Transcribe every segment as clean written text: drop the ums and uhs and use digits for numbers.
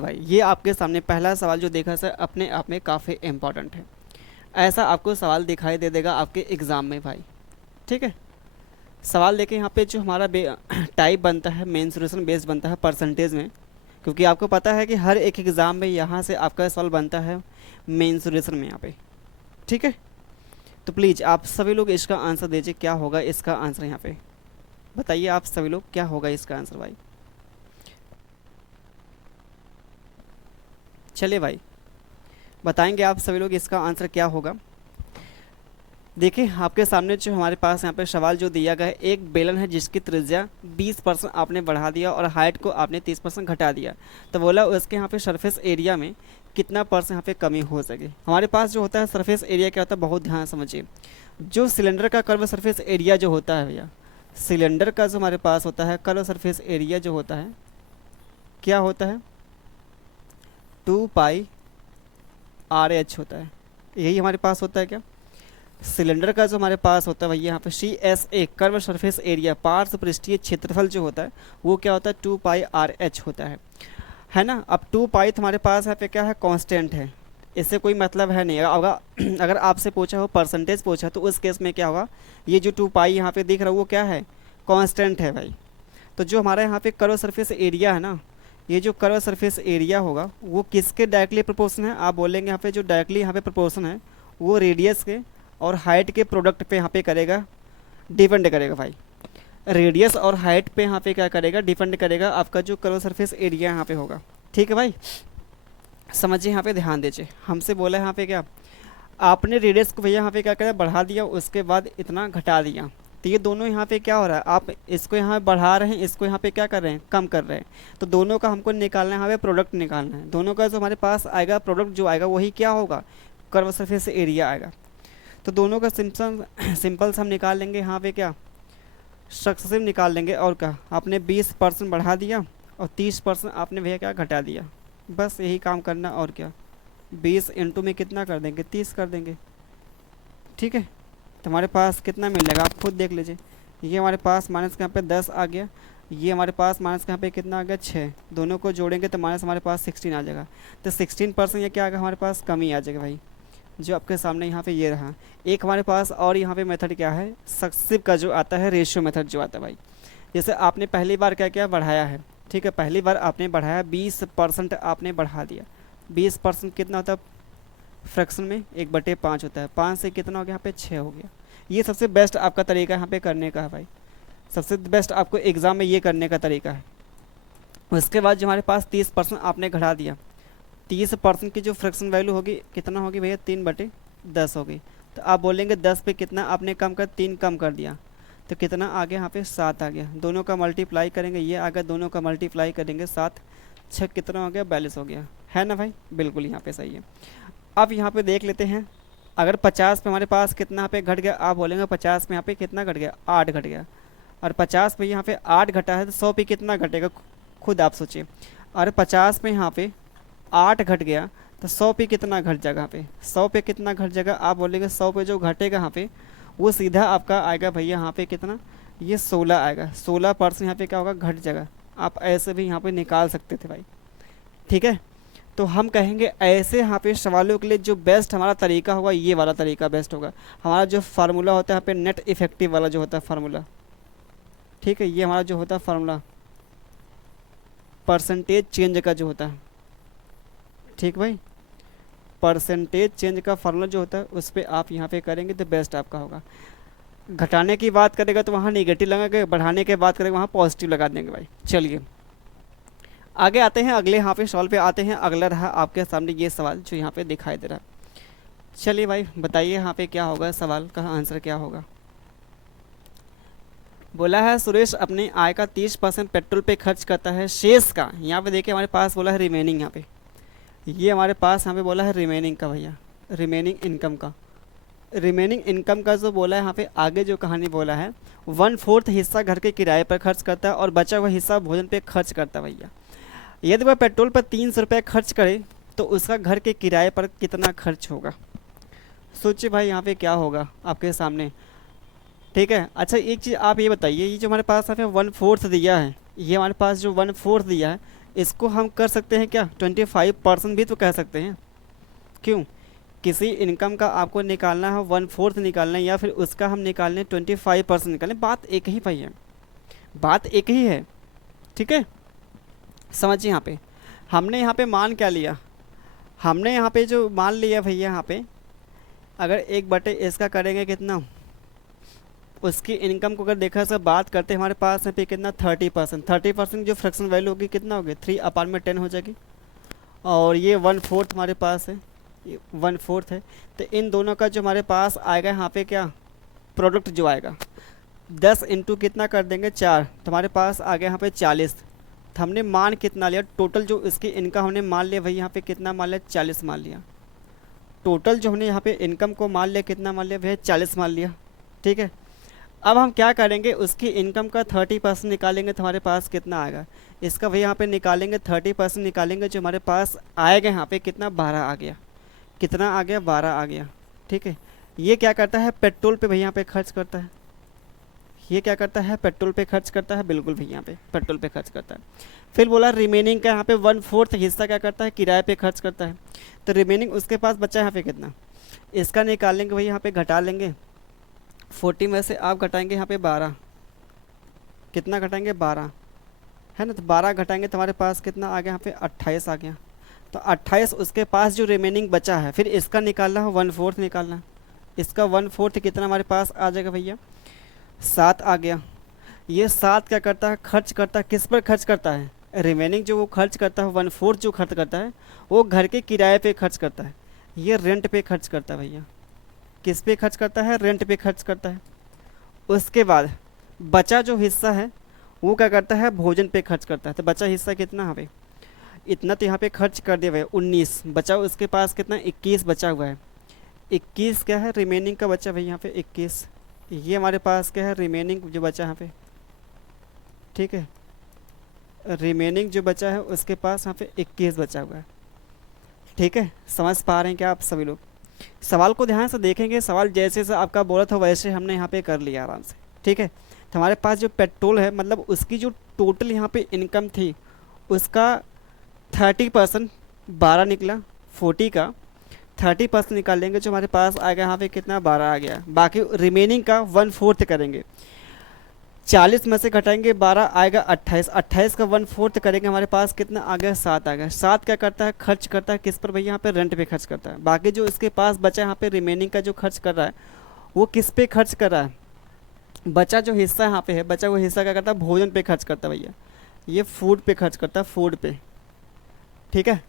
भाई ये आपके सामने पहला सवाल जो देखा सर अपने आप में काफ़ी इम्पोर्टेंट है। ऐसा आपको सवाल दिखाई दे देगा आपके एग्ज़ाम में भाई। ठीक है। सवाल देखें यहाँ पे जो हमारा टाइप बनता है मेंसुरेशन बेस्ड बनता है परसेंटेज में, क्योंकि आपको पता है कि हर एक एग्ज़ाम में यहाँ से आपका सवाल बनता है मेंसुरेशन में यहाँ पे। ठीक है। तो प्लीज़ आप सभी लोग इसका आंसर दीजिए, क्या होगा इसका आंसर यहाँ पे। बताइए आप सभी लोग क्या होगा इसका आंसर भाई। चलिए भाई बताएंगे आप सभी लोग इसका आंसर क्या होगा। देखिए आपके सामने जो हमारे पास यहाँ पे सवाल जो दिया गया है, एक बेलन है जिसकी त्रिज्या 20% आपने बढ़ा दिया और हाइट को आपने 30% घटा दिया, तो बोला उसके यहाँ पे सरफेस एरिया में कितना परसेंट यहाँ पे कमी हो सके। हमारे पास जो होता है सरफेस एरिया क्या होता है, बहुत ध्यान समझिए। जो सिलेंडर का कर्व सरफेस एरिया जो होता है भैया, सिलेंडर का जो हमारे पास होता है कर्व सरफेस एरिया जो होता है क्या होता है, 2πr/h होता है। यही हमारे पास होता है क्या। सिलेंडर का जो हमारे पास होता है भैया यहाँ पे CSA कर्व सरफेस एरिया पार्श्व पृष्ठीय क्षेत्रफल जो होता है वो क्या होता है 2πr/h होता है ना। अब 2π हमारे पास यहाँ पे क्या है, कांस्टेंट है, इससे कोई मतलब है नहीं। अगर आपसे पूछा हो परसेंटेज पूछा तो उस केस में क्या होगा, ये जो 2π यहाँ पे दिख रहा है वो क्या है, कांस्टेंट है भाई। तो जो हमारा यहाँ पे कर्व सरफेस एरिया है ना, ये जो कर्व सरफेस एरिया होगा वो किसके डायरेक्टली प्रोपोर्शन है, आप बोलेंगे यहाँ पे जो डायरेक्टली यहाँ पे प्रोपोर्शन है वो रेडियस के और हाइट के प्रोडक्ट पे यहाँ पे करेगा, डिपेंड करेगा भाई। रेडियस और हाइट पे यहाँ पे क्या करेगा, डिपेंड करेगा आपका जो कर्व सरफेस एरिया यहाँ पे होगा। ठीक है भाई, समझिए यहाँ पे ध्यान दीजिए। हमसे बोला है यहाँ पे क्या, आपने रेडियस को भैया यहाँ पे क्या करा, बढ़ा दिया, उसके बाद इतना घटा दिया, तो ये दोनों यहाँ पे क्या हो रहा है, आप इसको यहाँ बढ़ा रहे हैं, इसको यहाँ पे क्या कर रहे हैं, कम कर रहे हैं। तो दोनों का हमको निकालना है, यहाँ पे प्रोडक्ट निकालना है। दोनों का जो हमारे पास आएगा प्रोडक्ट जो आएगा वही क्या होगा, कर्व सरफेस एरिया आएगा। तो दोनों का सिंपल से हम निकाल लेंगे यहाँ पे क्या, सक्सेसिव निकाल लेंगे। और क्या, आपने 20% बढ़ा दिया और 30% आपने भैया क्या घटा दिया, बस यही काम करना। और क्या, 20 इंटू में कितना कर देंगे, 30 कर देंगे। ठीक है, तो हमारे पास कितना मिलेगा आप खुद देख लीजिए। ये हमारे पास माइनस के यहाँ पे 10 आ गया, ये हमारे पास माइनस के यहाँ पे कितना आ गया 6, दोनों को जोड़ेंगे तो माइनस हमारे पास 16 आ जाएगा। तो 16% ये क्या आ गया, हमारे पास कमी आ जाएगा भाई, जो आपके सामने यहाँ पे ये रहा। एक हमारे पास और यहाँ पे मेथड क्या है, सक्सेसिव का जो आता है, रेशियो मेथड जो आता है भाई। जैसे आपने पहली बार क्या किया, बढ़ाया है, ठीक है, पहली बार आपने बढ़ाया 20% आपने बढ़ा दिया। 20% कितना होता है फ्रैक्शन में, 1/5 होता है। 5 से कितना हो गया, यहाँ पे 6 हो गया। ये सबसे बेस्ट आपका तरीका यहाँ पे करने का है भाई, सबसे बेस्ट आपको एग्ज़ाम में ये करने का तरीका है। उसके बाद जो हमारे पास 30% आपने घटा दिया, 30% की जो फ्रैक्शन वैल्यू होगी कितना होगी भैया, 3/10 होगी। तो आप बोलेंगे 10 पे कितना आपने कम कर, 3 कम कर दिया, तो कितना आ गया यहाँ पे 7 आ गया। दोनों का मल्टीप्लाई करेंगे, ये आ गया, दोनों का मल्टीप्लाई करेंगे 7 6 कितना हो गया, 42 हो गया, है ना भाई, बिल्कुल यहाँ पे सही है। अब यहाँ पे देख लेते हैं, अगर 50 पे हमारे पास कितना यहाँ पे घट गया, आप बोलेंगे 50 पे यहाँ पे कितना घट गया, 8 घट गया। और 50 पे यहाँ पे 8 घटा है तो 100 पे कितना घटेगा, खुद आप सोचिए। और 50 पे यहाँ पे 8 घट गया तो 100 पे कितना घट जाएगा, यहाँ पे 100 पे कितना घट जाएगा, आप बोलेंगे 100 पे जो घटेगा यहाँ पे वो सीधा आपका आएगा भैया यहाँ पे कितना, ये 16 आएगा। 16% यहाँ पे क्या होगा, घट जाएगा। आप ऐसे भी यहाँ पे निकाल सकते थे भाई। ठीक है, तो हम कहेंगे ऐसे यहाँ पे सवालों के लिए जो बेस्ट हमारा तरीका होगा ये वाला तरीका बेस्ट होगा। हमारा जो फार्मूला होता है यहाँ पे नेट इफेक्टिव वाला जो होता है फार्मूला, ठीक है, ये हमारा जो होता है फार्मूला परसेंटेज चेंज का जो होता है, ठीक भाई, परसेंटेज चेंज का फार्मूला जो होता है उस पर आप यहाँ पे करेंगे तो बेस्ट आपका होगा। घटाने की बात करेगा तो वहाँ नेगेटिव लगाएंगे, बढ़ाने की बात करेगा वहाँ पॉजिटिव लगा देंगे भाई। चलिए आगे आते हैं, अगले यहाँ पे सवाल पे आते हैं। अगला रहा आपके सामने ये सवाल जो यहाँ पे दिखाई दे रहा है। चलिए भाई बताइए यहाँ पे क्या होगा, सवाल का आंसर क्या होगा। बोला है सुरेश अपनी आय का 30% पेट्रोल पे खर्च करता है, शेष का यहाँ पे देखिए हमारे पास बोला है रिमेनिंग, यहाँ पे ये हमारे पास यहाँ पे बोला है रिमेनिंग का भैया, रिमेनिंग इनकम का। रिमेनिंग इनकम का जो बोला है यहाँ पे आगे जो कहानी बोला है, 1/4 हिस्सा घर के किराए पर खर्च करता है और बचा हुआ हिस्सा भोजन पे खर्च करता है भैया। यदि वह पेट्रोल पर 300 रुपये खर्च करे तो उसका घर के किराए पर कितना खर्च होगा। सोचिए भाई यहाँ पे क्या होगा आपके सामने। ठीक है, अच्छा एक चीज़ आप ये बताइए, ये जो हमारे पास यहाँ पे 1/4 दिया है, ये हमारे पास जो 1/4 दिया है इसको हम कर सकते हैं क्या 25% भी तो कह सकते हैं। क्यों? किसी इनकम का आपको निकालना है 1/4 निकालना है या फिर उसका हम निकालने 25% निकालें, बात एक ही भाई है, बात एक ही है। ठीक है, समझिए यहाँ पे हमने यहाँ पे मान क्या लिया, हमने यहाँ पे जो मान लिया भैया, यहाँ पे अगर 1/, इसका करेंगे कितना, उसकी इनकम को अगर देखा सब बात करते हैं हमारे पास यहाँ पे कितना 30%, 30% जो फ्रैक्शन वैल्यू होगी कितना होगी 3/10 हो जाएगी। और ये 1/4 हमारे पास है, ये 1/4 है। तो इन दोनों का जो हमारे पास आएगा यहाँ पे क्या प्रोडक्ट जो आएगा 10 इंटू कितना कर देंगे 4, तो हमारे पास आ गया यहाँ पे 40। तो हमने मान कितना लिया टोटल, जो इसकी इनकम हमने मान लिया भाई यहाँ पे कितना मान लिया 40 मान लिया। टोटल जो हमने यहाँ पे इनकम को मान लिया कितना मान लिया भैया 40 मान लिया। ठीक है, अब हम क्या करेंगे उसकी इनकम का 30% निकालेंगे तो हमारे पास कितना आएगा, इसका भैया यहाँ पे निकालेंगे 30% निकालेंगे, जो हमारे पास आएगा यहाँ पे कितना 12 आ गया, कितना आ गया 12 आ गया। ठीक है, ये क्या करता है पेट्रोल पे भैया यहाँ पे खर्च करता है, ये क्या करता है पेट्रोल पे खर्च करता है, बिल्कुल भैया यहाँ पे पेट्रोल पे खर्च करता है। फिर बोला रिमेनिंग का यहाँ पे 1/4 हिस्सा क्या करता है किराए पे खर्च करता है। तो रिमेनिंग उसके पास बचा है यहाँ पे कितना, इसका निकाल लेंगे भैया यहाँ पे घटा लेंगे 40 में से आप घटाएंगे यहाँ पे 12, कितना घटाएंगे 12 है ना, तो 12 घटाएंगे तो हमारे पास कितना आ गया यहाँ पे 28 आ गया। तो 28 उसके पास जो रिमेनिंग बचा है, फिर इसका निकालना है 1/4 निकालना है, इसका 1/4 कितना हमारे पास आ जाएगा भैया 7 आ गया। ये 7 क्या करता है खर्च करता है, किस पर खर्च करता है, रिमेनिंग जो वो खर्च करता है 1/4 जो खर्च करता है वो घर के किराए पे खर्च करता है, ये रेंट पे खर्च करता है भैया, किस पे खर्च करता है रेंट पे खर्च करता है। उसके बाद बचा जो हिस्सा है वो क्या करता है भोजन पे खर्च करता है। तो बचा हिस्सा कितना यहाँ पे, इतना तो यहाँ पे खर्च कर दिया भैया 19, बचा उसके पास कितना 21 बचा हुआ है, 21 क्या है रिमेनिंग का बचा भैया यहाँ पे 21, ये हमारे पास क्या है रिमेनिंग जो बचा यहाँ पे। ठीक है, रिमेनिंग जो बचा है उसके पास यहाँ पे 21 बचा हुआ है। ठीक है, समझ पा रहे हैं क्या आप सभी लोग, सवाल को ध्यान से देखेंगे, सवाल जैसे जैसे आपका बोला था वैसे हमने यहाँ पे कर लिया आराम से। ठीक है, तो हमारे पास जो पेट्रोल है मतलब उसकी जो टोटल यहाँ पे इनकम थी उसका 30% 12 निकला, 40 का 30% निकालेंगे जो हमारे पास आएगा यहाँ पे कितना 12 आ गया। बाकी रिमेनिंग का 1/4 करेंगे, 40 में से घटाएंगे 12 आएगा 28, 28 का 1/4 करेंगे हमारे पास कितना आ गया 7 आ गया। 7 क्या करता है खर्च करता है किस पर भैया यहाँ पे रेंट पे खर्च करता है। बाकी जो इसके पास बचा यहाँ पे रिमेनिंग का जो खर्च कर रहा है वो किस पे खर्च कर रहा है, बचा जो हिस्सा यहाँ पे है बचा वो हिस्सा क्या करता है भोजन पे खर्च करता है भैया, ये फूड पे खर्च करता है फूड पे। ठीक है,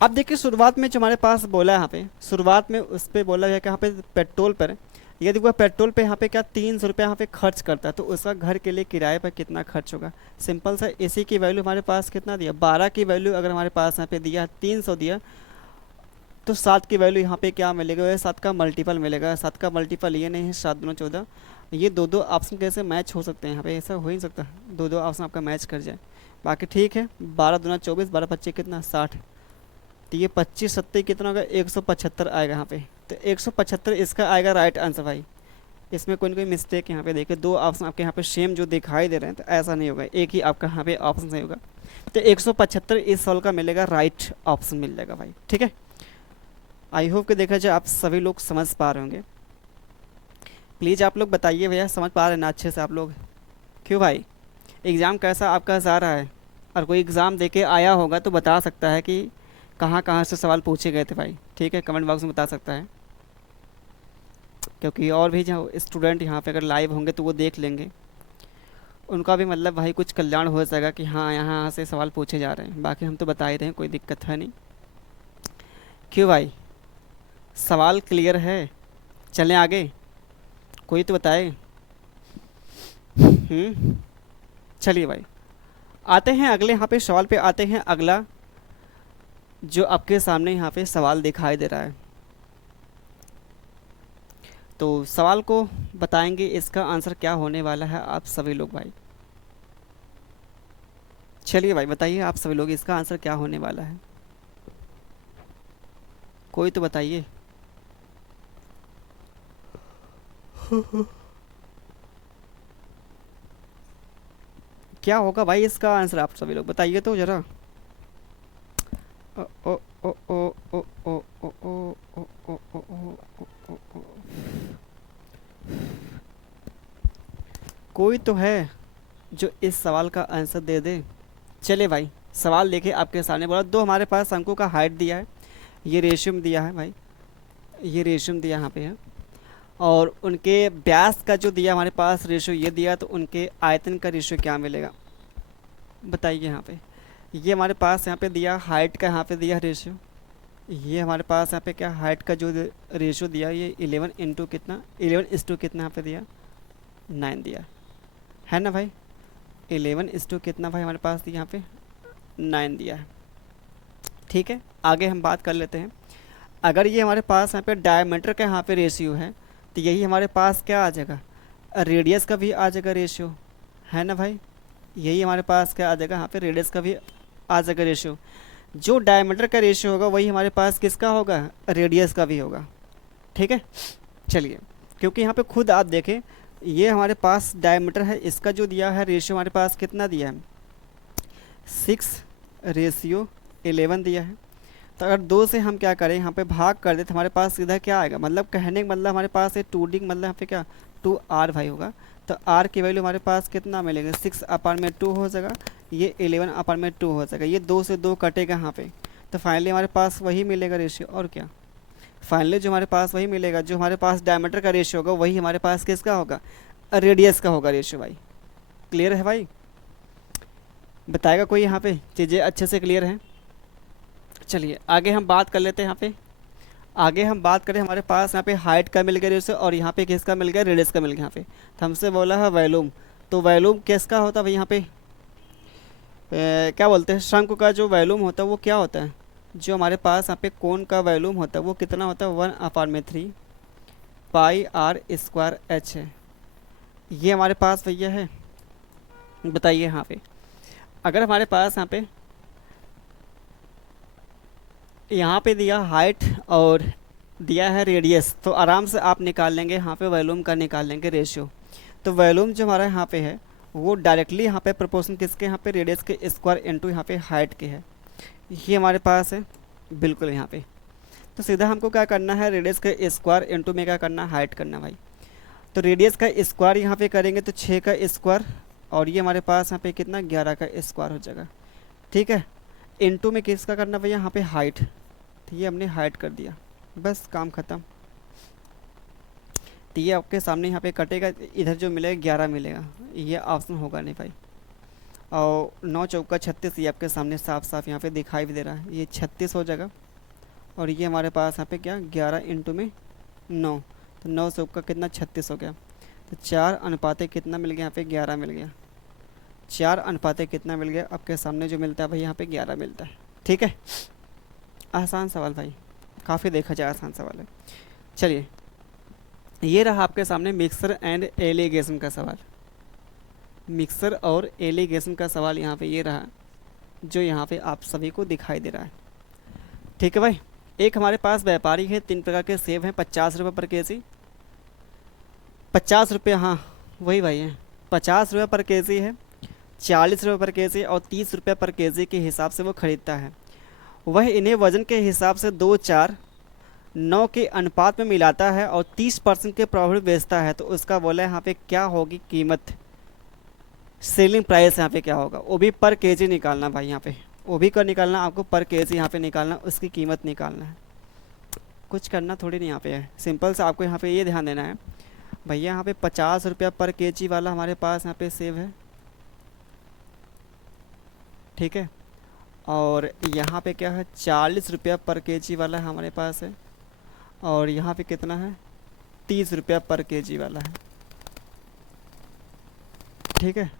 अब देखिए शुरुआत में जो हमारे पास बोला है यहाँ पे शुरुआत में उस पर बोला है कि यहाँ पे पेट्रोल पर, यदि वह पेट्रोल पे यहाँ पे क्या 300 रुपये यहाँ पे खर्च करता है तो उसका घर के लिए किराए पर कितना खर्च होगा। सिंपल सा एसी की वैल्यू हमारे पास कितना दिया 12 की वैल्यू अगर हमारे पास यहाँ पे दिया 300 दिया तो 7 की वैल्यू यहाँ पे क्या मिलेगा 7 का मल्टीपल मिलेगा। 7 का मल्टीपल ये नहीं है 7 दूना 14, ये दो दो ऑप्शन कैसे मैच हो सकते हैं यहाँ पे, ऐसा हो ही नहीं सकता दो दो ऑप्शन आपका मैच कर जाए। बाकी ठीक है 12 दूना 24, 12 25 कितना 60, तो ये 25 70 कितना होगा 175 आएगा यहाँ पे। तो 175 इसका आएगा राइट आंसर भाई, इसमें कोई ना कोई मिस्टेक यहाँ पे देखिए दो ऑप्शन आपके यहाँ पे सेम जो दिखाई दे रहे हैं तो ऐसा नहीं होगा, एक ही आपका यहाँ पे ऑप्शन सही होगा। तो 175 इस सवाल का मिलेगा राइट ऑप्शन मिल जाएगा भाई। ठीक है, आई होप कि देखा जाए आप सभी लोग समझ पा रहे होंगे। प्लीज़ आप लोग बताइए भैया समझ पा रहे हैं ना अच्छे से आप लोग। क्यों भाई एग्ज़ाम कैसा आपका जा रहा है, और कोई एग्ज़ाम दे के आया होगा तो बता सकता है कि कहाँ कहाँ से सवाल पूछे गए थे भाई। ठीक है, कमेंट बॉक्स में बता सकता है, क्योंकि और भी जो स्टूडेंट यहाँ पे अगर लाइव होंगे तो वो देख लेंगे, उनका भी मतलब भाई कुछ कल्याण हो जाएगा कि हाँ यहाँ से सवाल पूछे जा रहे हैं। बाकी हम तो बता ही रहे हैं, कोई दिक्कत है नहीं। क्यों भाई सवाल क्लियर है, चलें आगे, कोई तो बताए। चलिए भाई आते हैं अगले यहाँ पे सवाल पे आते हैं। अगला जो आपके सामने यहाँ पे सवाल दिखाई दे रहा है तो सवाल को बताएंगे इसका आंसर क्या होने वाला है आप सभी लोग भाई। चलिए भाई बताइए आप सभी लोग इसका आंसर क्या होने वाला है, कोई तो बताइए। क्या होगा भाई इसका आंसर, आप सभी लोग बताइए तो जरा। ओ ओ ओ ओ ओ ओ ओ ओ ओ ओ ओ ओ ओ। कोई तो है जो इस सवाल का आंसर दे दे। चले भाई, सवाल देखिए आपके सामने। बोला दो हमारे पास अंकों का हाइट दिया है, ये रेशियो दिया है भाई, ये रेशियो दिया यहाँ पे है, और उनके व्यास का जो दिया हमारे पास रेशियो ये दिया, तो उनके आयतन का रेशियो क्या मिलेगा बताइए। यहाँ पे ये हमारे पास यहाँ पे दिया हाइट का, यहाँ पे दिया रेशियो, ये हमारे पास यहाँ पे क्या हाइट का जो रेशियो दिया, ये 11 इंटू कितना, 11:2 कितना यहाँ पे दिया, 9 दिया है ना भाई। 11:2 कितना भाई हमारे पास दिया यहाँ पे, 9 दिया है। ठीक है, आगे हम बात कर लेते हैं। अगर ये हमारे पास यहाँ पे डायमीटर का यहाँ पे रेशियो है, तो यही हमारे पास क्या आ जाएगा, रेडियस का भी आ जाएगा रेशियो, है ना भाई। यही हमारे पास क्या आ जाएगा, यहाँ पे रेडियस का भी आ जाएगा रेशियो। जो डायमीटर का रेशियो होगा वही हमारे पास किसका होगा, रेडियस का भी होगा। ठीक है, चलिए, क्योंकि यहाँ पे खुद आप देखें, ये हमारे पास डायमीटर है, इसका जो दिया है रेशियो हमारे पास कितना दिया है, 6:11 दिया है। तो अगर 2 से हम क्या करें, यहाँ पे भाग कर दे, तो हमारे पास सीधा क्या आएगा, मतलब कहने का मतलब हमारे पास है 2D, मतलब यहाँ पे क्या 2R भाई होगा। तो R की वैल्यू हमारे पास कितना मिलेगा, 6/2 हो जाएगा, ये 11/2 हो जाएगा। ये 2 से 2 कटेगा यहाँ पे, तो फाइनली हमारे पास वही मिलेगा रेशियो। और क्या, फाइनली जो हमारे पास वही मिलेगा, जो हमारे पास डायमीटर का रेशियो होगा वही हमारे पास किसका होगा, रेडियस का होगा रेशियो भाई। क्लियर है भाई, बताएगा कोई यहाँ पे चीज़ें अच्छे से क्लियर हैं। चलिए आगे हम बात कर लेते हैं। यहाँ पे आगे हम बात करें, हमारे पास यहाँ पे हाइट का मिल गया रेशियो, और यहाँ पे किसका मिल गया, रेडियस का मिल गया। यहाँ पे तो हमसे बोला है वॉल्यूम, तो वॉल्यूम किसका होता है भाई, यहाँ पे क्या बोलते हैं, शंकु का जो वॉल्यूम होता है वो क्या होता है, जो हमारे पास यहाँ पे कोण का वॉल्यूम होता है वो कितना होता है, 1/3 πr² है। ये हमारे पास भैया है, बताइए। यहाँ पे अगर हमारे पास यहाँ पे दिया हाइट और दिया है रेडियस, तो आराम से आप निकाल लेंगे यहाँ पे वॉल्यूम का, निकाल लेंगे रेशियो। तो वॉल्यूम जो हमारा यहाँ पे है वो डायरेक्टली यहाँ पे प्रोपोर्शन किसके, यहाँ पे रेडियस के स्क्वायर इंटू यहाँ पे हाइट के है, ये हमारे पास है बिल्कुल यहाँ पे। तो सीधा हमको क्या करना है, रेडियस के स्क्वायर इंटू में क्या करना है, हाइट करना भाई। तो रेडियस का स्क्वायर यहाँ पे करेंगे तो 6 का स्क्वायर, और ये हमारे पास यहाँ पे कितना 11 का स्क्वायर हो जाएगा। ठीक है, इंटू में किसका करना भैया, यहाँ पे हाइट, तो ये हमने हाइट कर दिया, बस काम ख़त्म। तो ये आपके सामने यहाँ पे कटेगा, इधर जो मिलेगा 11 मिलेगा, ये ऑप्शन होगा नहीं भाई। और 9 चौका 36, ये आपके सामने साफ साफ यहाँ पे दिखाई भी दे रहा है, ये 36 हो जाएगा। और ये हमारे पास यहाँ पे क्या 11 इंटू में 9, तो 9 चौका कितना 36 हो गया। तो 4 अनुपाते कितना मिल गया, यहाँ पे 11 मिल गया। 4 अनुपाते कितना मिल गया, आपके सामने जो मिलता है भाई यहाँ पे 11 मिलता है। ठीक है, आसान सवाल भाई, काफ़ी देखा जाए आसान सवाल है। चलिए, ये रहा आपके सामने मिक्सर एंड एलिगेशन का सवाल। मिक्सर और एलिगेशन का सवाल यहाँ पे ये रहा, जो यहाँ पे आप सभी को दिखाई दे रहा है। ठीक है भाई, एक हमारे पास व्यापारी है, 3 प्रकार के सेब हैं, 50 रुपये पर केजी, 50 रुपये, हाँ वही भाई है, 50 रुपये पर केजी है, 40 रुपये पर केजी और 30 रुपये पर केजी के हिसाब से वो ख़रीदता है। वह इन्हें वज़न के हिसाब से 2, 4, 9 के अनुपात में मिलाता है और 30% के प्रॉफिट बेचता है, तो उसका बोला है यहाँ पे क्या होगी कीमत, सेलिंग प्राइस यहाँ पे क्या होगा। वो भी पर केजी निकालना भाई, यहाँ पे वो भी कर निकालना आपको, पर केजी यहाँ पे निकालना, उसकी कीमत निकालना है। कुछ करना थोड़ी नहीं यहाँ पे है, सिंपल से आपको यहाँ पे ये ध्यान देना है भैया, यहाँ पे 50 रुपया पर केजी वाला हमारे पास यहाँ पे सेब है। ठीक है, और यहाँ पे क्या है 40 रुपया पर केजी वाला हमारे पास है, और यहाँ पे कितना है 30 रुपया पर केजी वाला है। ठीक है,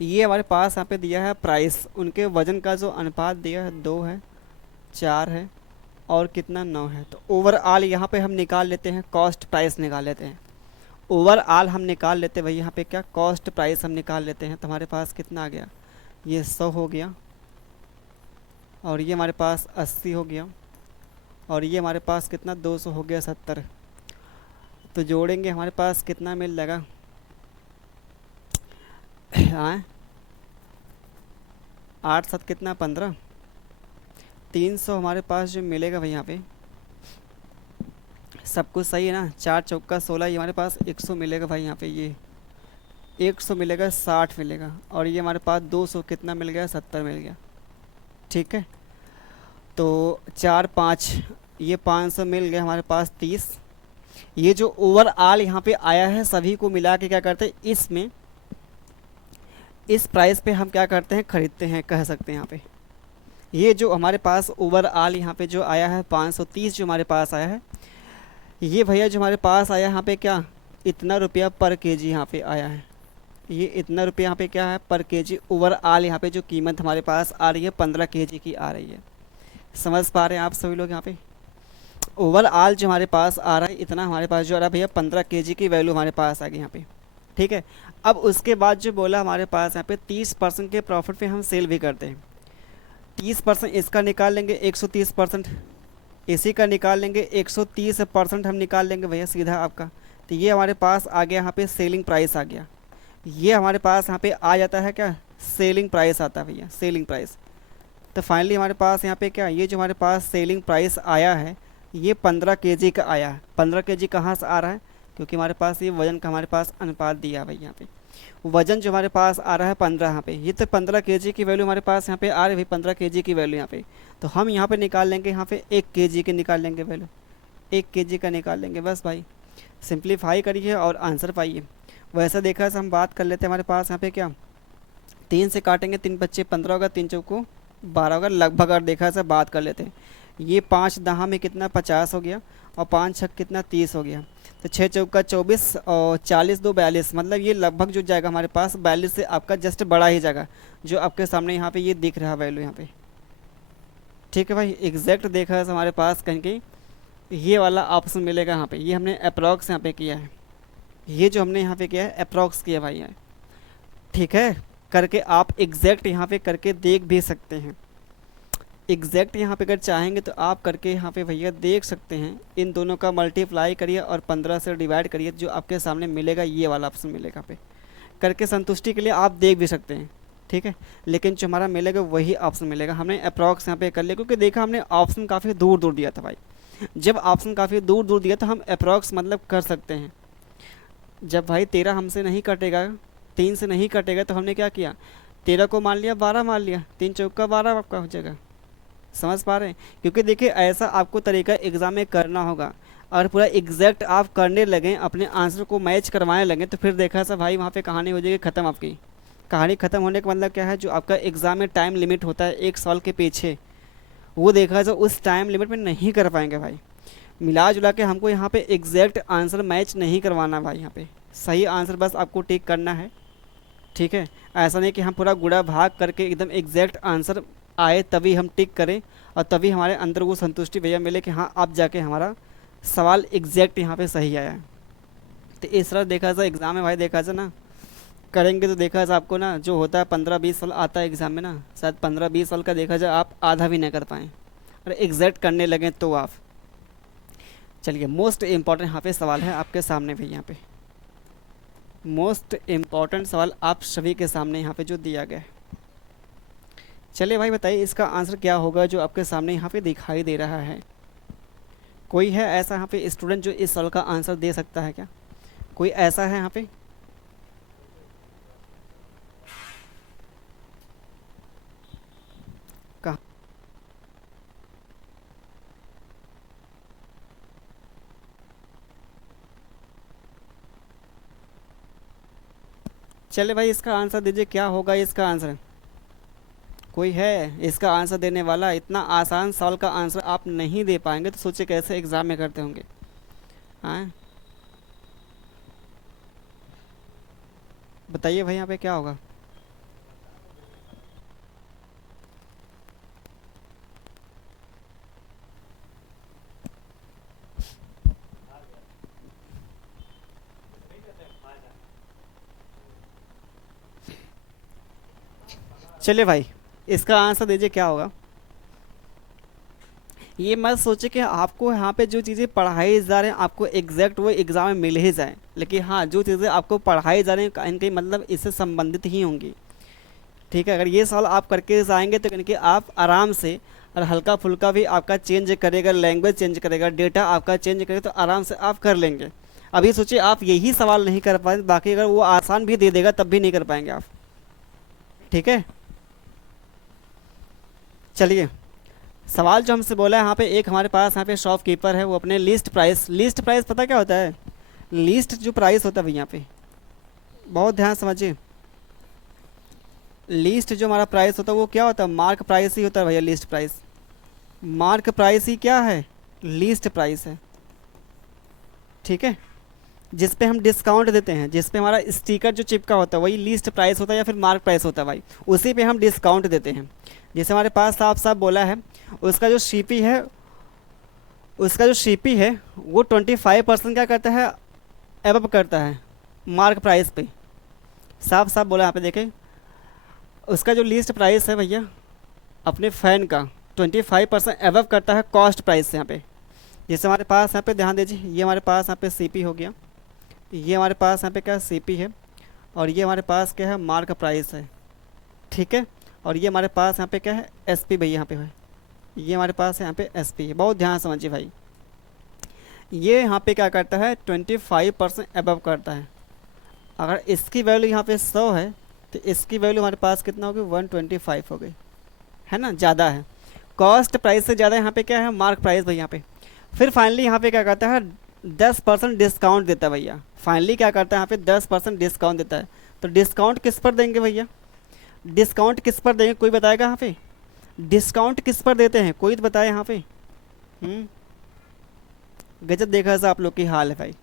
ये हमारे पास यहाँ पे दिया है प्राइस, उनके वज़न का जो अनुपात दिया है 2 है, 4 है और कितना 9 है। तो ओवरऑल यहाँ पे हम निकाल लेते हैं, कॉस्ट प्राइस निकाल लेते हैं। ओवरऑल हम निकाल लेते हैं भाई, यहाँ पे क्या कॉस्ट प्राइस हम निकाल लेते हैं। तो हमारे पास कितना आ गया, ये 100 हो गया, और ये हमारे पास 80 हो गया, और ये हमारे पास कितना 200 हो गया 70। तो जोड़ेंगे हमारे पास कितना मिल जाएगा, हाँ, 8 7 कितना 15, 300 हमारे पास जो मिलेगा भाई यहाँ पे। सब कुछ सही है ना, 4 चौका 16, ये हमारे पास 100 मिलेगा भाई यहाँ पे। ये 100 मिलेगा, 60 मिलेगा, और ये हमारे पास 200 कितना मिल गया, 70 मिल गया। ठीक है, तो 4 5 ये 500 मिल गया हमारे पास 30। ये जो ओवरऑल यहाँ पे आया है सभी को मिला के क्या करते हैं, इसमें इस प्राइस पे हम क्या करते हैं, खरीदते हैं, कह सकते हैं यहाँ पे। ये जो हमारे पास ओवरऑल यहाँ पे जो आया है 530 जो हमारे पास आया है, ये भैया जो हमारे पास आया यहाँ पे क्या, इतना रुपया पर केजी यहाँ पे आया है। ये इतना रुपया यहाँ पे क्या है पर केजी, ओवरऑल यहाँ पे जो कीमत हमारे पास आ रही है 15 केजी की आ रही है। समझ पा रहे हैं आप सभी लोग यहाँ पे। ओवरऑल जो हमारे पास आ रहा है इतना हमारे पास जो आ रहा है भैया 15 केजी की वैल्यू हमारे पास आ गई यहाँ पे। ठीक है, अब उसके बाद जो बोला हमारे पास यहाँ पे 30% के प्रॉफिट पे हम सेल भी करते हैं। 30% इसका निकाल लेंगे, 130% इसी का निकाल लेंगे, 130% हम निकाल लेंगे भैया सीधा आपका। तो ये हमारे पास आ गया यहाँ पे सेलिंग प्राइस आ गया। ये हमारे पास यहाँ पे आ जाता है क्या, सेलिंग प्राइस आता है भैया, सेलिंग प्राइस। तो फाइनली हमारे पास यहाँ पे क्या, ये जो हमारे पास सेलिंग प्राइस आया है ये 15 केजी का आया है। 15 केजी कहाँ से आ रहा है, क्योंकि हमारे पास ये वज़न का हमारे पास अनुपात दिया है भाई यहाँ पे। वज़न जो हमारे पास आ रहा है 15 यहाँ पे, ये तो 15 केजी की वैल्यू हमारे पास यहाँ पे आ रही है भाई, 15 केजी की वैल्यू यहाँ पे। तो हम यहाँ पे निकाल लेंगे यहाँ पे 1 केजी के निकाल लेंगे वैल्यू, 1 केजी का निकाल लेंगे बस भाई। सिंप्लीफाई करिए और आंसर पाइए। वैसा देखा से हम बात कर लेते हैं, हमारे पास यहाँ पे क्या 3 से काटेंगे, 3 बच्चे 15 होगा, 3 चौको 12 होगा लगभग। और देखा से बात कर लेते हैं, ये 5 दहा में कितना 50 हो गया, और 5 छक कितना 30 हो गया। तो 6 चौका 24 और 40 2 42, मतलब ये लगभग जो जाएगा हमारे पास 42 से आपका जस्ट बड़ा ही जाएगा, जो आपके सामने यहाँ पे ये दिख रहा है वैल्यू यहाँ पे। ठीक है भाई, एग्जैक्ट देखा है हमारे पास कहीं कहीं ये वाला ऑप्शन मिलेगा यहाँ पे। ये हमने अप्रॉक्स यहाँ पे किया है, ये जो हमने यहाँ पे किया है अप्रॉक्स किया भाई है। ठीक है, करके आप एग्जैक्ट यहाँ पे करके देख भी सकते हैं। एग्जैक्ट यहाँ पे अगर चाहेंगे तो आप करके यहाँ पे भैया देख सकते हैं। इन दोनों का मल्टीप्लाई करिए और 15 से डिवाइड करिए, जो आपके सामने मिलेगा ये वाला ऑप्शन मिलेगा पे। करके संतुष्टि के लिए आप देख भी सकते हैं। ठीक है, लेकिन जो हमारा मिलेगा वही ऑप्शन मिलेगा। हमने अप्रॉक्स यहाँ पे कर लिया, क्योंकि देखा हमने ऑप्शन काफ़ी दूर दूर दिया था भाई। जब ऑप्शन काफ़ी दूर दूर दिया तो हम अप्रॉक्स मतलब कर सकते हैं। जब भाई 13 हमसे नहीं कटेगा, 3 से नहीं कटेगा, तो हमने क्या किया, 13 को मान लिया, 12 मान लिया, 3 चौका 12 आपका हो जाएगा। समझ पा रहे हैं, क्योंकि देखिए ऐसा आपको तरीका एग्ज़ाम में करना होगा। और पूरा एग्जैक्ट आप करने लगें, अपने आंसर को मैच करवाने लगें, तो फिर देखा सा भाई वहाँ पे कहानी हो जाएगी ख़त्म। आपकी कहानी ख़त्म होने का मतलब क्या है, जो आपका एग्ज़ाम में टाइम लिमिट होता है 1 साल के पीछे, वो देखा जाए उस टाइम लिमिट में नहीं कर पाएंगे भाई। मिला जुला के हमको यहाँ पे एग्जैक्ट आंसर मैच नहीं करवाना भाई। यहाँ पे सही आंसर बस आपको टिक करना है। ठीक है, ऐसा नहीं कि हम पूरा गुड़ा भाग करके एकदम एग्जैक्ट आंसर आए तभी हम टिक करें और तभी हमारे अंदर वो संतुष्टि भैया मिले कि हाँ अब जाके हमारा सवाल एग्जैक्ट यहाँ पे सही आया है। तो इस तरह देखा जाए एग्ज़ाम में भाई, देखा जाए ना करेंगे तो देखा जाए आपको ना जो होता है 15-20 साल आता है एग्ज़ाम में ना, शायद 15-20 साल का देखा जाए आप आधा भी नहीं कर पाएँ और एग्जैक्ट करने लगें तो आप। चलिए, मोस्ट इम्पॉर्टेंट यहाँ पे सवाल है आपके सामने भी। यहाँ पे मोस्ट इम्पॉर्टेंट सवाल आप सभी के सामने यहाँ पे जो दिया गया है। चलिए भाई बताइए इसका आंसर क्या होगा जो आपके सामने यहाँ पे दिखाई दे रहा है। कोई है ऐसा यहाँ पे स्टूडेंट जो इस सवाल का आंसर दे सकता है क्या? कोई ऐसा है यहाँ पे? कहाँ? चले भाई इसका आंसर दीजिए, क्या होगा इसका आंसर? कोई है इसका आंसर देने वाला? इतना आसान सवाल का आंसर आप नहीं दे पाएंगे तो सोचिए कैसे एग्ज़ाम में करते होंगे। हाँ बताइए भाई यहाँ पे क्या होगा? चलिए भाई इसका आंसर दीजिए क्या होगा? ये मत सोचे कि आपको यहाँ पे जो चीज़ें पढ़ाई जा रहे हैं आपको एग्जैक्ट वो एग्ज़ाम में मिल ही जाए, लेकिन हाँ जो चीज़ें आपको पढ़ाई जा रही हैं कहीं न कहीं मतलब इससे संबंधित ही होंगी। ठीक है, अगर ये सवाल आप करके जाएंगे तो कहीं कि आप आराम से और हल्का फुल्का भी आपका चेंज करेगा, लैंग्वेज चेंज करेगा, डेटा आपका चेंज करेगा तो आराम से आप कर लेंगे। अभी सोचिए आप यही सवाल नहीं कर पाए, बाकी अगर वो आसान भी दे देगा तब भी नहीं कर पाएंगे आप। ठीक है, चलिए सवाल जो हमसे बोला है यहाँ पे, एक हमारे पास यहाँ पे शॉपकीपर है, वो अपने लिस्ट प्राइस पता क्या होता है? लिस्ट जो प्राइस होता है भैया यहाँ पे बहुत ध्यान समझिए, लिस्ट जो हमारा प्राइस होता है वो क्या होता है? मार्क प्राइस ही होता है भैया। लिस्ट प्राइस, मार्क प्राइस ही क्या है? लिस्ट प्राइस है। ठीक है, जिस पे हम डिस्काउंट देते हैं, जिस पे हमारा स्टिकर जो चिपका होता है वही लिस्ट प्राइस होता है या फिर मार्क प्राइस होता है भाई, उसी पे हम डिस्काउंट देते हैं। जैसे हमारे पास साफ साफ बोला है उसका जो सीपी है, वो 25% क्या करता है? एबव करता है मार्क प्राइस पे। साफ साफ बोला यहाँ पे देखें, उसका जो लिस्ट प्राइस है भैया अपने फ़ैन का 25% एबव करता है कॉस्ट प्राइस से। यहाँ पे जैसे हमारे पास यहाँ पे ध्यान दीजिए, ये हमारे पास यहाँ पे सीपी हो गया, ये हमारे पास यहाँ पे क्या सीपी है, और ये हमारे पास क्या है? मार्क प्राइस है। ठीक है, और ये हमारे पास यहाँ पे क्या है? एसपी भैया यहाँ पे है, ये हमारे पास यहाँ पे एसपी है। बहुत ध्यान समझिए भाई, ये यहाँ पे क्या करता है? 25% एबव करता है। अगर इसकी वैल्यू यहाँ पे 100 है तो इसकी वैल्यू हमारे पास कितना होगी? 125 हो गई, है ना, ज़्यादा है। कॉस्ट प्राइस से ज़्यादा यहाँ पे क्या है? मार्क प्राइस भैया यहाँ पे। फिर फाइनली यहाँ पे क्या करता है? 10% डिस्काउंट देता है भैया। फाइनली क्या करता है? यहाँ पे 10% डिस्काउंट देता है। तो डिस्काउंट किस पर देंगे भैया? डिस्काउंट किस पर देंगे? कोई बताएगा यहाँ पे? डिस्काउंट किस पर देते हैं? कोई तो बताए यहाँ पे। गजब देखा जाए आप लोग की हाल है भाई,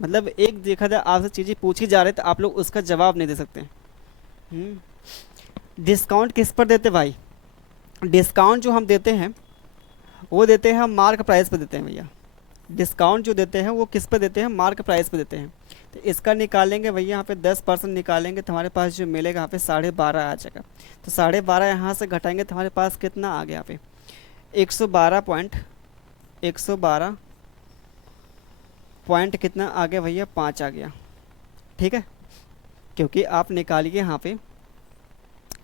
मतलब एक देखा जाए आपसे चीज़ें पूछी जा रही तो आप लोग उसका जवाब नहीं दे सकते। डिस्काउंट किस पर देते भाई? डिस्काउंट जो हम देते हैं वो देते हैं हम मार्क प्राइस पे देते हैं भैया। डिस्काउंट जो देते हैं वो किस पे देते हैं? मार्क प्राइस पे देते हैं। तो इसका निकालेंगे भैया यहाँ पे 10% निकालेंगे तो हमारे पास जो मिलेगा यहाँ पे 12.5 आ जाएगा। तो 12.5 यहाँ से घटाएंगे तो हमारे पास कितना आ गया? यहाँ पे 112 पॉइंट कितना आ गया भैया? 5 आ गया। ठीक है, क्योंकि आप निकालिए यहाँ पे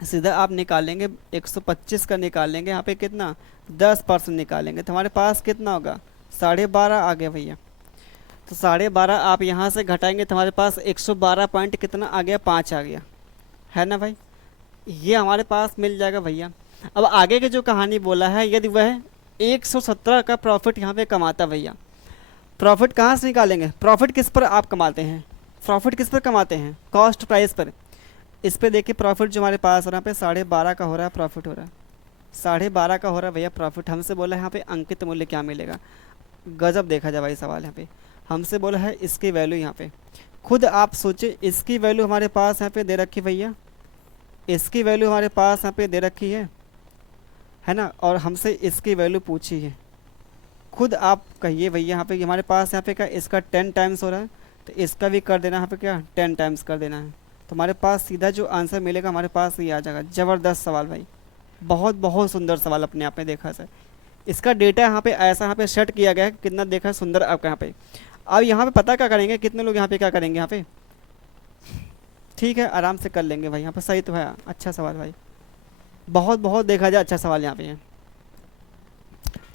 सीधा आप निकालेंगे 125 का निकालेंगे, यहाँ पे कितना? 10% निकालेंगे तो हमारे पास कितना होगा? 12.5 आ गया भैया। तो 12.5 आप यहाँ से घटाएंगे तो हमारे पास 112 पॉइंट कितना आ गया? 5 आ गया, है ना भाई। ये हमारे पास मिल जाएगा भैया। अब आगे की जो कहानी बोला है, यदि वह 117 का प्रॉफिट यहाँ पे कमाता भैया, प्रॉफिट कहाँ से निकालेंगे? प्रॉफिट किस पर आप कमाते हैं? प्रॉफिट किस पर कमाते हैं? कॉस्ट प्राइस पर। इस पे देखिए प्रॉफिट जो हमारे पास हो रहा है यहाँ पे 12.5 का हो रहा है, प्रॉफिट हो रहा है 12.5 का हो रहा है भैया प्रॉफिट। हमसे बोला है यहाँ पे अंकित मूल्य क्या मिलेगा? गजब देखा जाए भाई सवाल। यहाँ पे हमसे बोला है इसकी वैल्यू, यहाँ पे खुद आप सोचे इसकी वैल्यू हमारे पास यहाँ पे दे रखी भैया, इसकी वैल्यू हमारे पास यहाँ पे दे रखी है ना, और हमसे इसकी वैल्यू पूछी है। खुद आप कहिए भैया यहाँ पे हमारे पास यहाँ पे क्या इसका 10 टाइम्स हो रहा है तो इसका भी कर देना यहाँ पे क्या 10 टाइम्स कर देना है। तो हमारे पास सीधा जो आंसर मिलेगा हमारे पास ये आ जाएगा। ज़बरदस्त सवाल भाई, बहुत बहुत सुंदर सवाल अपने आप में देखा जाए। इसका डेटा यहाँ पे ऐसा यहाँ पे सेट किया गया है, कितना देखा सुंदर आपका यहाँ पे। अब यहाँ पे पता क्या करेंगे? कितने लोग यहाँ पे क्या करेंगे? यहाँ पे ठीक है आराम से कर लेंगे भाई। यहाँ पे सही तो है, अच्छा सवाल भाई, बहुत बहुत देखा जाए अच्छा सवाल यहाँ पे है।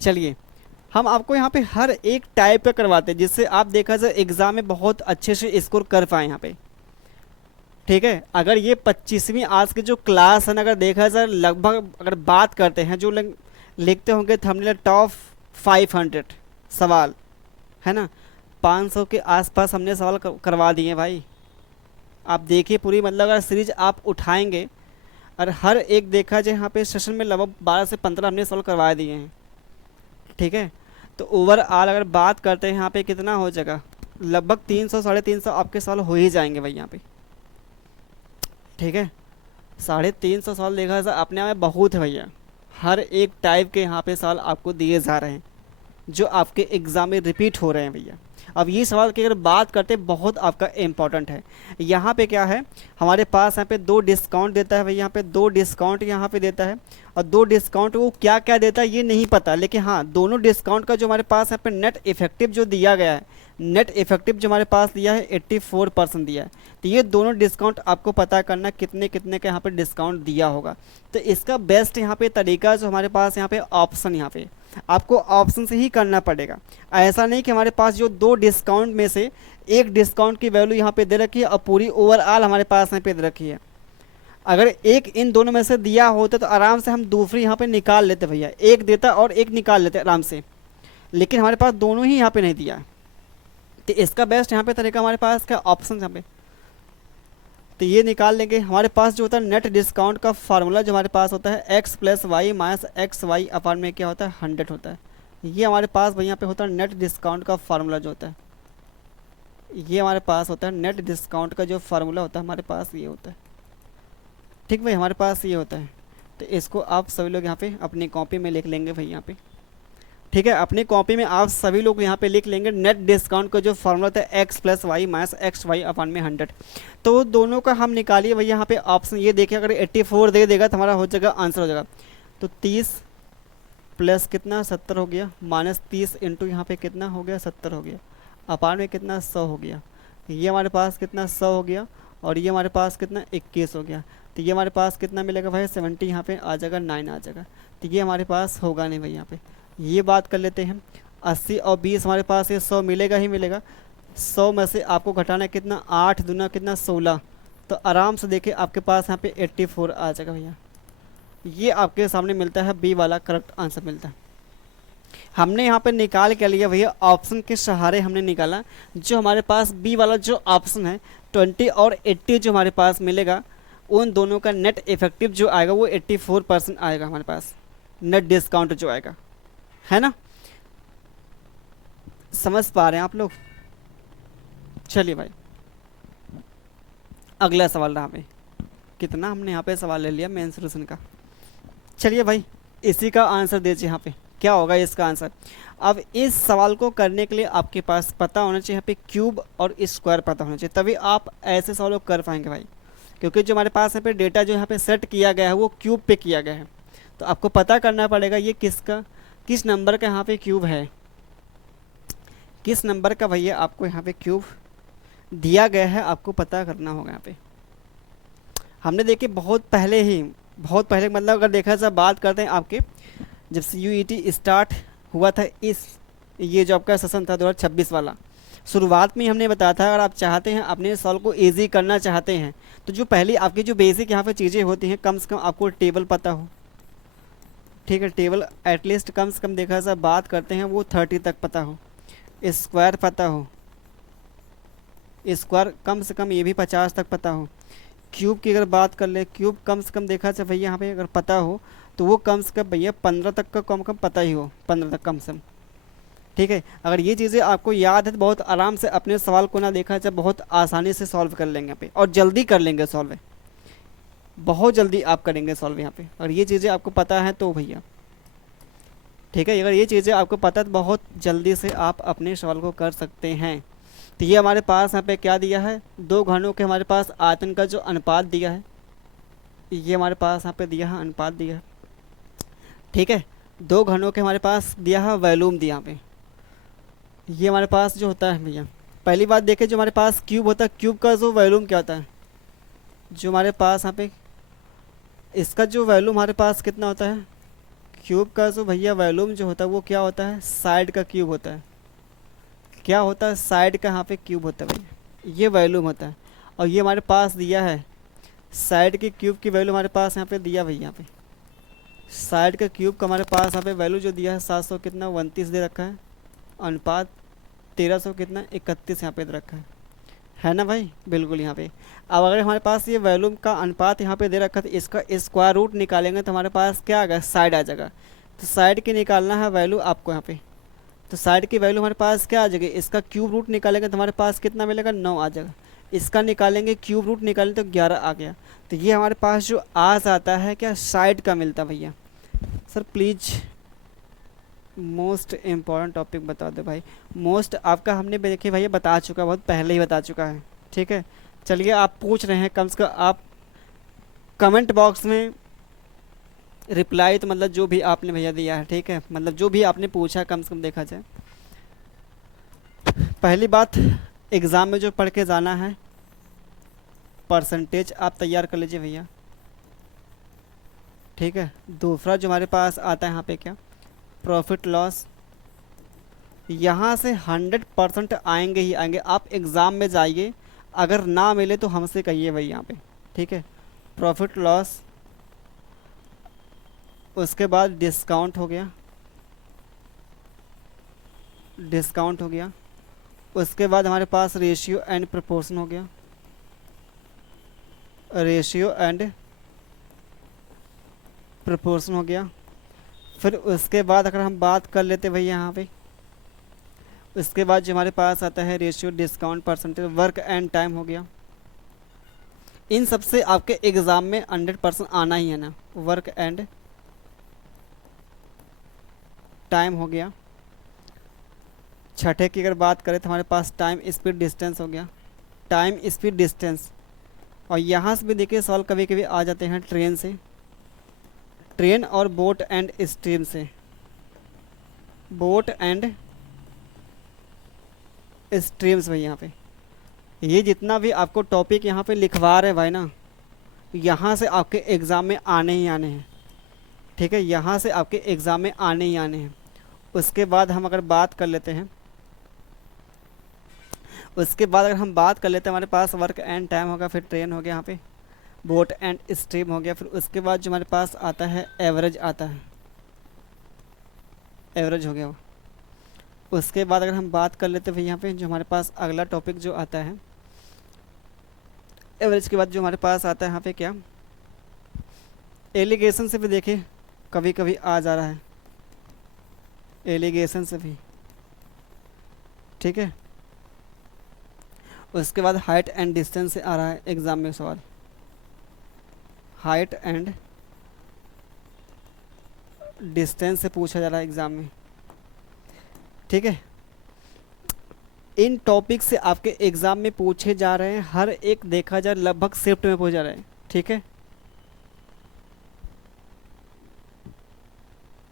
चलिए हम आपको यहाँ पे हर एक टाइप का करवाते हैं जिससे आप देखा जाए एग्ज़ाम में बहुत अच्छे से स्कोर कर पाए यहाँ पे। ठीक है, अगर ये 25वीं आज की जो क्लास है ना, अगर देखा जाए लगभग अगर बात करते हैं जो लिखते होंगे थंबनेल टॉप 500 सवाल, है ना, 500 के आसपास हमने सवाल करवा दिए भाई। आप देखिए पूरी मतलब अगर सीरीज आप उठाएंगे और हर एक देखा जाए यहाँ पे सेशन में लगभग 12 से 15 हमने सवाल करवा दिए हैं। ठीक है, तो ओवरऑल अगर बात करते हैं यहाँ पे कितना हो जाएगा? लगभग 300 350 आपके सवाल हो ही जाएंगे भाई यहाँ पे। ठीक है, 350 सवाल देखा जाए अपने आप में बहुत है भैया। हर एक टाइप के यहाँ पे सवाल आपको दिए जा रहे हैं जो आपके एग्ज़ाम में रिपीट हो रहे हैं भैया। अब ये सवाल की अगर बात करते हैं बहुत आपका इम्पोर्टेंट है। यहाँ पे क्या है हमारे पास, यहाँ पे 2 डिस्काउंट देता है भाई, यहाँ पे 2 डिस्काउंट यहाँ पे देता है, और 2 डिस्काउंट वो क्या क्या देता है ये नहीं पता, लेकिन हाँ दोनों डिस्काउंट का जो हमारे पास यहाँ पे नेट इफेक्टिव जो दिया गया है, नेट इफेक्टिव जो हमारे पास दिया है 84% दिया है। तो ये दोनों डिस्काउंट आपको पता करना कितने कितने का यहाँ पे डिस्काउंट दिया होगा। तो इसका बेस्ट यहाँ पे तरीका जो हमारे पास यहाँ पे ऑप्शन, यहाँ पे आपको ऑप्शन से ही करना पड़ेगा। ऐसा नहीं कि हमारे पास जो 2 डिस्काउंट में से एक डिस्काउंट की वैल्यू यहाँ पे दे रखी है और पूरी ओवरऑल हमारे पास यहाँ पे दे रखी है। अगर एक इन दोनों में से दिया होता तो आराम से हम दूसरी यहाँ पे निकाल लेते भैया, एक देता और एक निकाल लेते आराम से, लेकिन हमारे पास दोनों ही यहाँ पे नहीं दिया। तो इसका बेस्ट यहाँ पे तरीका हमारे पास क्या ऑप्शन यहाँ पे, तो ये निकाल लेंगे। हमारे पास जो होता है नेट डिस्काउंट का फार्मूला जो हमारे पास होता है x + y - xy अपान में क्या होता है 100 होता है। ये हमारे पास भाई यहाँ पे होता है नेट डिस्काउंट का फार्मूला जो होता है, ये हमारे पास होता है नेट डिस्काउंट का जो फार्मूला होता है हमारे पास ये होता है। ठीक भाई, हमारे पास ये होता है। तो इसको आप सभी लोग यहाँ पे अपनी कॉपी में लिख लेंगे भाई यहाँ पे, ठीक है, अपनी कॉपी में आप सभी लोग यहाँ पे लिख लेंगे नेट डिस्काउंट का जो फार्मूला था x + y - xy अपान में 100। तो दोनों का हम निकालिए भाई यहाँ पे ऑप्शन, ये देखिए अगर 84 दे देगा तो हमारा हो जाएगा आंसर हो जाएगा। तो 30 प्लस कितना 70 हो गया, -30 इंटू यहाँ पे कितना हो गया 70 हो गया, अपान में कितना 100 हो गया। ये हमारे पास कितना 100 हो गया, और ये हमारे पास कितना 21 हो गया। तो ये हमारे पास कितना मिलेगा भाई 70 यहाँ पे आ जाएगा, 9 आ जाएगा। तो ये हमारे पास होगा नहीं भाई यहाँ पे। ये बात कर लेते हैं 80 और 20 हमारे पास ये 100 मिलेगा ही मिलेगा। 100 में से आपको घटाना है कितना 8 दूना कितना 16, तो आराम से देखिए आपके पास यहाँ पे 84 आ जाएगा भैया। ये आपके सामने मिलता है बी वाला करेक्ट आंसर मिलता है। हमने यहाँ पे निकाल के लिया भैया, ऑप्शन के सहारे हमने निकाला। जो हमारे पास बी वाला जो ऑप्शन है 20 और 80 जो हमारे पास मिलेगा, उन दोनों का नेट इफेक्टिव जो आएगा वो 84% आएगा हमारे पास, नेट डिस्काउंट जो आएगा, है ना। समझ पा रहे हैं आप लोग। चलिए भाई अगला सवाल रहा भाई, कितना हमने यहाँ पे सवाल ले लिया मेन सोल्यूशन का। चलिए भाई इसी का आंसर दीजिए यहाँ पे, क्या होगा इसका आंसर। अब इस सवाल को करने के लिए आपके पास पता होना चाहिए यहाँ पे क्यूब और स्क्वायर पता होना चाहिए, तभी आप ऐसे सवालों कर पाएंगे भाई। क्योंकि जो हमारे पास यहाँ पे डेटा जो यहाँ पे सेट किया गया है वो क्यूब पे किया गया है, तो आपको पता करना पड़ेगा ये किस नंबर का यहाँ पे क्यूब है, किस नंबर का भैया आपको यहाँ पे क्यूब दिया गया है, आपको पता करना होगा यहाँ पे। हमने देखिए बहुत पहले मतलब अगर देखा जाए बात करते हैं आपके जब से यूईटी स्टार्ट हुआ था, ये जो आपका सेशन था 2026 वाला, शुरुआत में हमने बताया था अगर आप चाहते हैं अपने सॉल्व को इजी करना चाहते हैं तो जो पहली आपकी जो बेसिक यहाँ पे चीज़ें होती हैं कम से कम आपको टेबल पता हो, ठीक है, टेबल एटलीस्ट कम से कम देखा जाए बात करते हैं वो 30 तक पता हो, स्क्वायर पता हो, स्क्वायर कम से कम ये भी 50 तक पता हो, क्यूब की अगर बात कर ले क्यूब कम से कम देखा जाए भैया यहाँ पे अगर पता हो तो वो कम से कम भैया 15 तक का कम पता ही हो, 15 तक कम से कम, ठीक है। अगर ये चीज़ें आपको याद है तो बहुत आराम से अपने सवाल को ना देखा जाए बहुत आसानी से सॉल्व कर लेंगे यहाँ पे, और जल्दी कर लेंगे सॉल्व, बहुत जल्दी आप करेंगे सॉल्व यहाँ पे। अगर ये चीज़ें आपको पता है तो भैया, ठीक है, अगर ये चीज़ें आपको पता है तो बहुत जल्दी से आप अपने सवाल को कर सकते हैं। तो ये हमारे पास यहाँ पे क्या दिया है, 2 घनों के हमारे पास आयतन का जो अनुपात दिया है, ये हमारे पास यहाँ पे दिया है अनुपात दिया है, ठीक है। 2 घनों के हमारे पास दिया है वॉल्यूम दिया यहाँ पे, ये हमारे पास जो होता है भैया। पहली बात देखें जो हमारे पास क्यूब होता है, क्यूब का जो वॉल्यूम क्या होता है, जो हमारे पास यहाँ पे इसका जो वॉल्यूम हमारे पास कितना होता है, क्यूब का जो भैया वॉल्यूम जो होता है वो क्या होता है, साइड का क्यूब होता है। क्या होता है, साइड का यहाँ पे क्यूब होता है भैया, ये वॉल्यूम होता है। और ये हमारे पास दिया है साइड के क्यूब की वैल्यू हमारे पास यहाँ पे दिया भैया, यहाँ पे साइड का क्यूब का हमारे पास यहाँ पे वैल्यू जो दिया है 700 कितना 29 दे रखा है, अनुपात 1300 कितना 31 यहाँ पे दे रखा है ना भाई, बिल्कुल यहाँ पे। अब अगर हमारे पास ये वॉल्यूम का अनुपात यहाँ पे दे रखा है तो इसका स्क्वायर रूट निकालेंगे तो हमारे पास क्या आ गया, साइड आ जाएगा। तो साइड की निकालना है वैल्यू आपको यहाँ पे, तो साइड की वैल्यू हमारे पास क्या आ जाएगी, इसका क्यूब रूट निकालेंगे तो हमारे पास कितना मिलेगा 9 आ जाएगा, इसका निकालेंगे क्यूब रूट निकालें तो 11 आ गया। तो ये हमारे पास जो आ जाता है क्या, साइड का मिलता भैया। Sir please most important topic बता दो भाई। मोस्ट आपका हमने देखिए भैया बता चुका, बहुत पहले ही बता चुका है। ठीक है, चलिए आप पूछ रहे हैं, कम से कम आप कमेंट बॉक्स में रिप्लाई तो मतलब जो भी आपने भैया दिया है, ठीक है, मतलब जो भी आपने पूछा कम से कम देखा जाए। पहली बात, एग्ज़ाम में जो पढ़ के जाना है परसेंटेज आप तैयार कर लीजिए भैया। ठीक है, दूसरा जो हमारे पास आता है यहाँ पे क्या, प्रॉफिट लॉस। यहाँ से 100% आएंगे ही आएंगे। आप एग्ज़ाम में जाइए, अगर ना मिले तो हमसे कहिए भाई यहाँ पे। ठीक है, प्रॉफिट लॉस, उसके बाद डिस्काउंट हो गया, डिस्काउंट हो गया। उसके बाद हमारे पास रेशियो एंड प्रोपोर्शन हो गया, रेशियो एंड प्रोपोर्शन हो गया। फिर उसके बाद अगर हम बात कर लेते भाई यहाँ पे, उसके बाद जो हमारे पास आता है ratio, discount, percentage, work and time हो गया। इन सब से आपके एग्ज़ाम में 100% आना ही है ना। वर्क एंड टाइम हो गया। छठे की अगर बात करें तो हमारे पास टाइम, स्पीड, डिस्टेंस हो गया। Time, speed, distance. और यहाँ से भी देखिए सवाल कभी कभी आ जाते हैं ट्रेन से, ट्रेन और बोट एंड स्ट्रीम से, बोट एंड स्ट्रीम्स भाई। यहाँ पे ये जितना भी आपको टॉपिक यहाँ पे लिखवा रहे हैं भाई ना, यहाँ से आपके एग्ज़ाम में आने ही आने हैं। ठीक है, यहाँ से आपके एग्ज़ाम में आने ही आने हैं। उसके बाद हम अगर बात कर लेते हैं, उसके बाद अगर हम बात कर लेते हैं, हमारे पास वर्क एंड टाइम होगा, फिर ट्रेन हो गया, यहाँ पे बोट एंड स्ट्रीम हो गया। फिर उसके बाद जो हमारे पास आता है एवरेज आता है, एवरेज हो गया वो। उसके बाद अगर हम बात कर लेते हैं भाई यहाँ पे जो हमारे पास अगला टॉपिक जो आता है एवरेज के बाद जो हमारे पास आता है यहाँ पे क्या, एलिगेशन से भी देखिए कभी कभी आ जा रहा है, एलिगेशन से भी। ठीक है, उसके बाद हाइट एंड डिस्टेंस से आ रहा है एग्ज़ाम में सवाल, हाइट एंड डिस्टेंस से पूछा जा रहा है एग्ज़ाम में। ठीक है, इन टॉपिक से आपके एग्ज़ाम में पूछे जा रहे हैं, हर एक देखा जाए लगभग शिफ्ट में पूछे जा रहे हैं। ठीक है,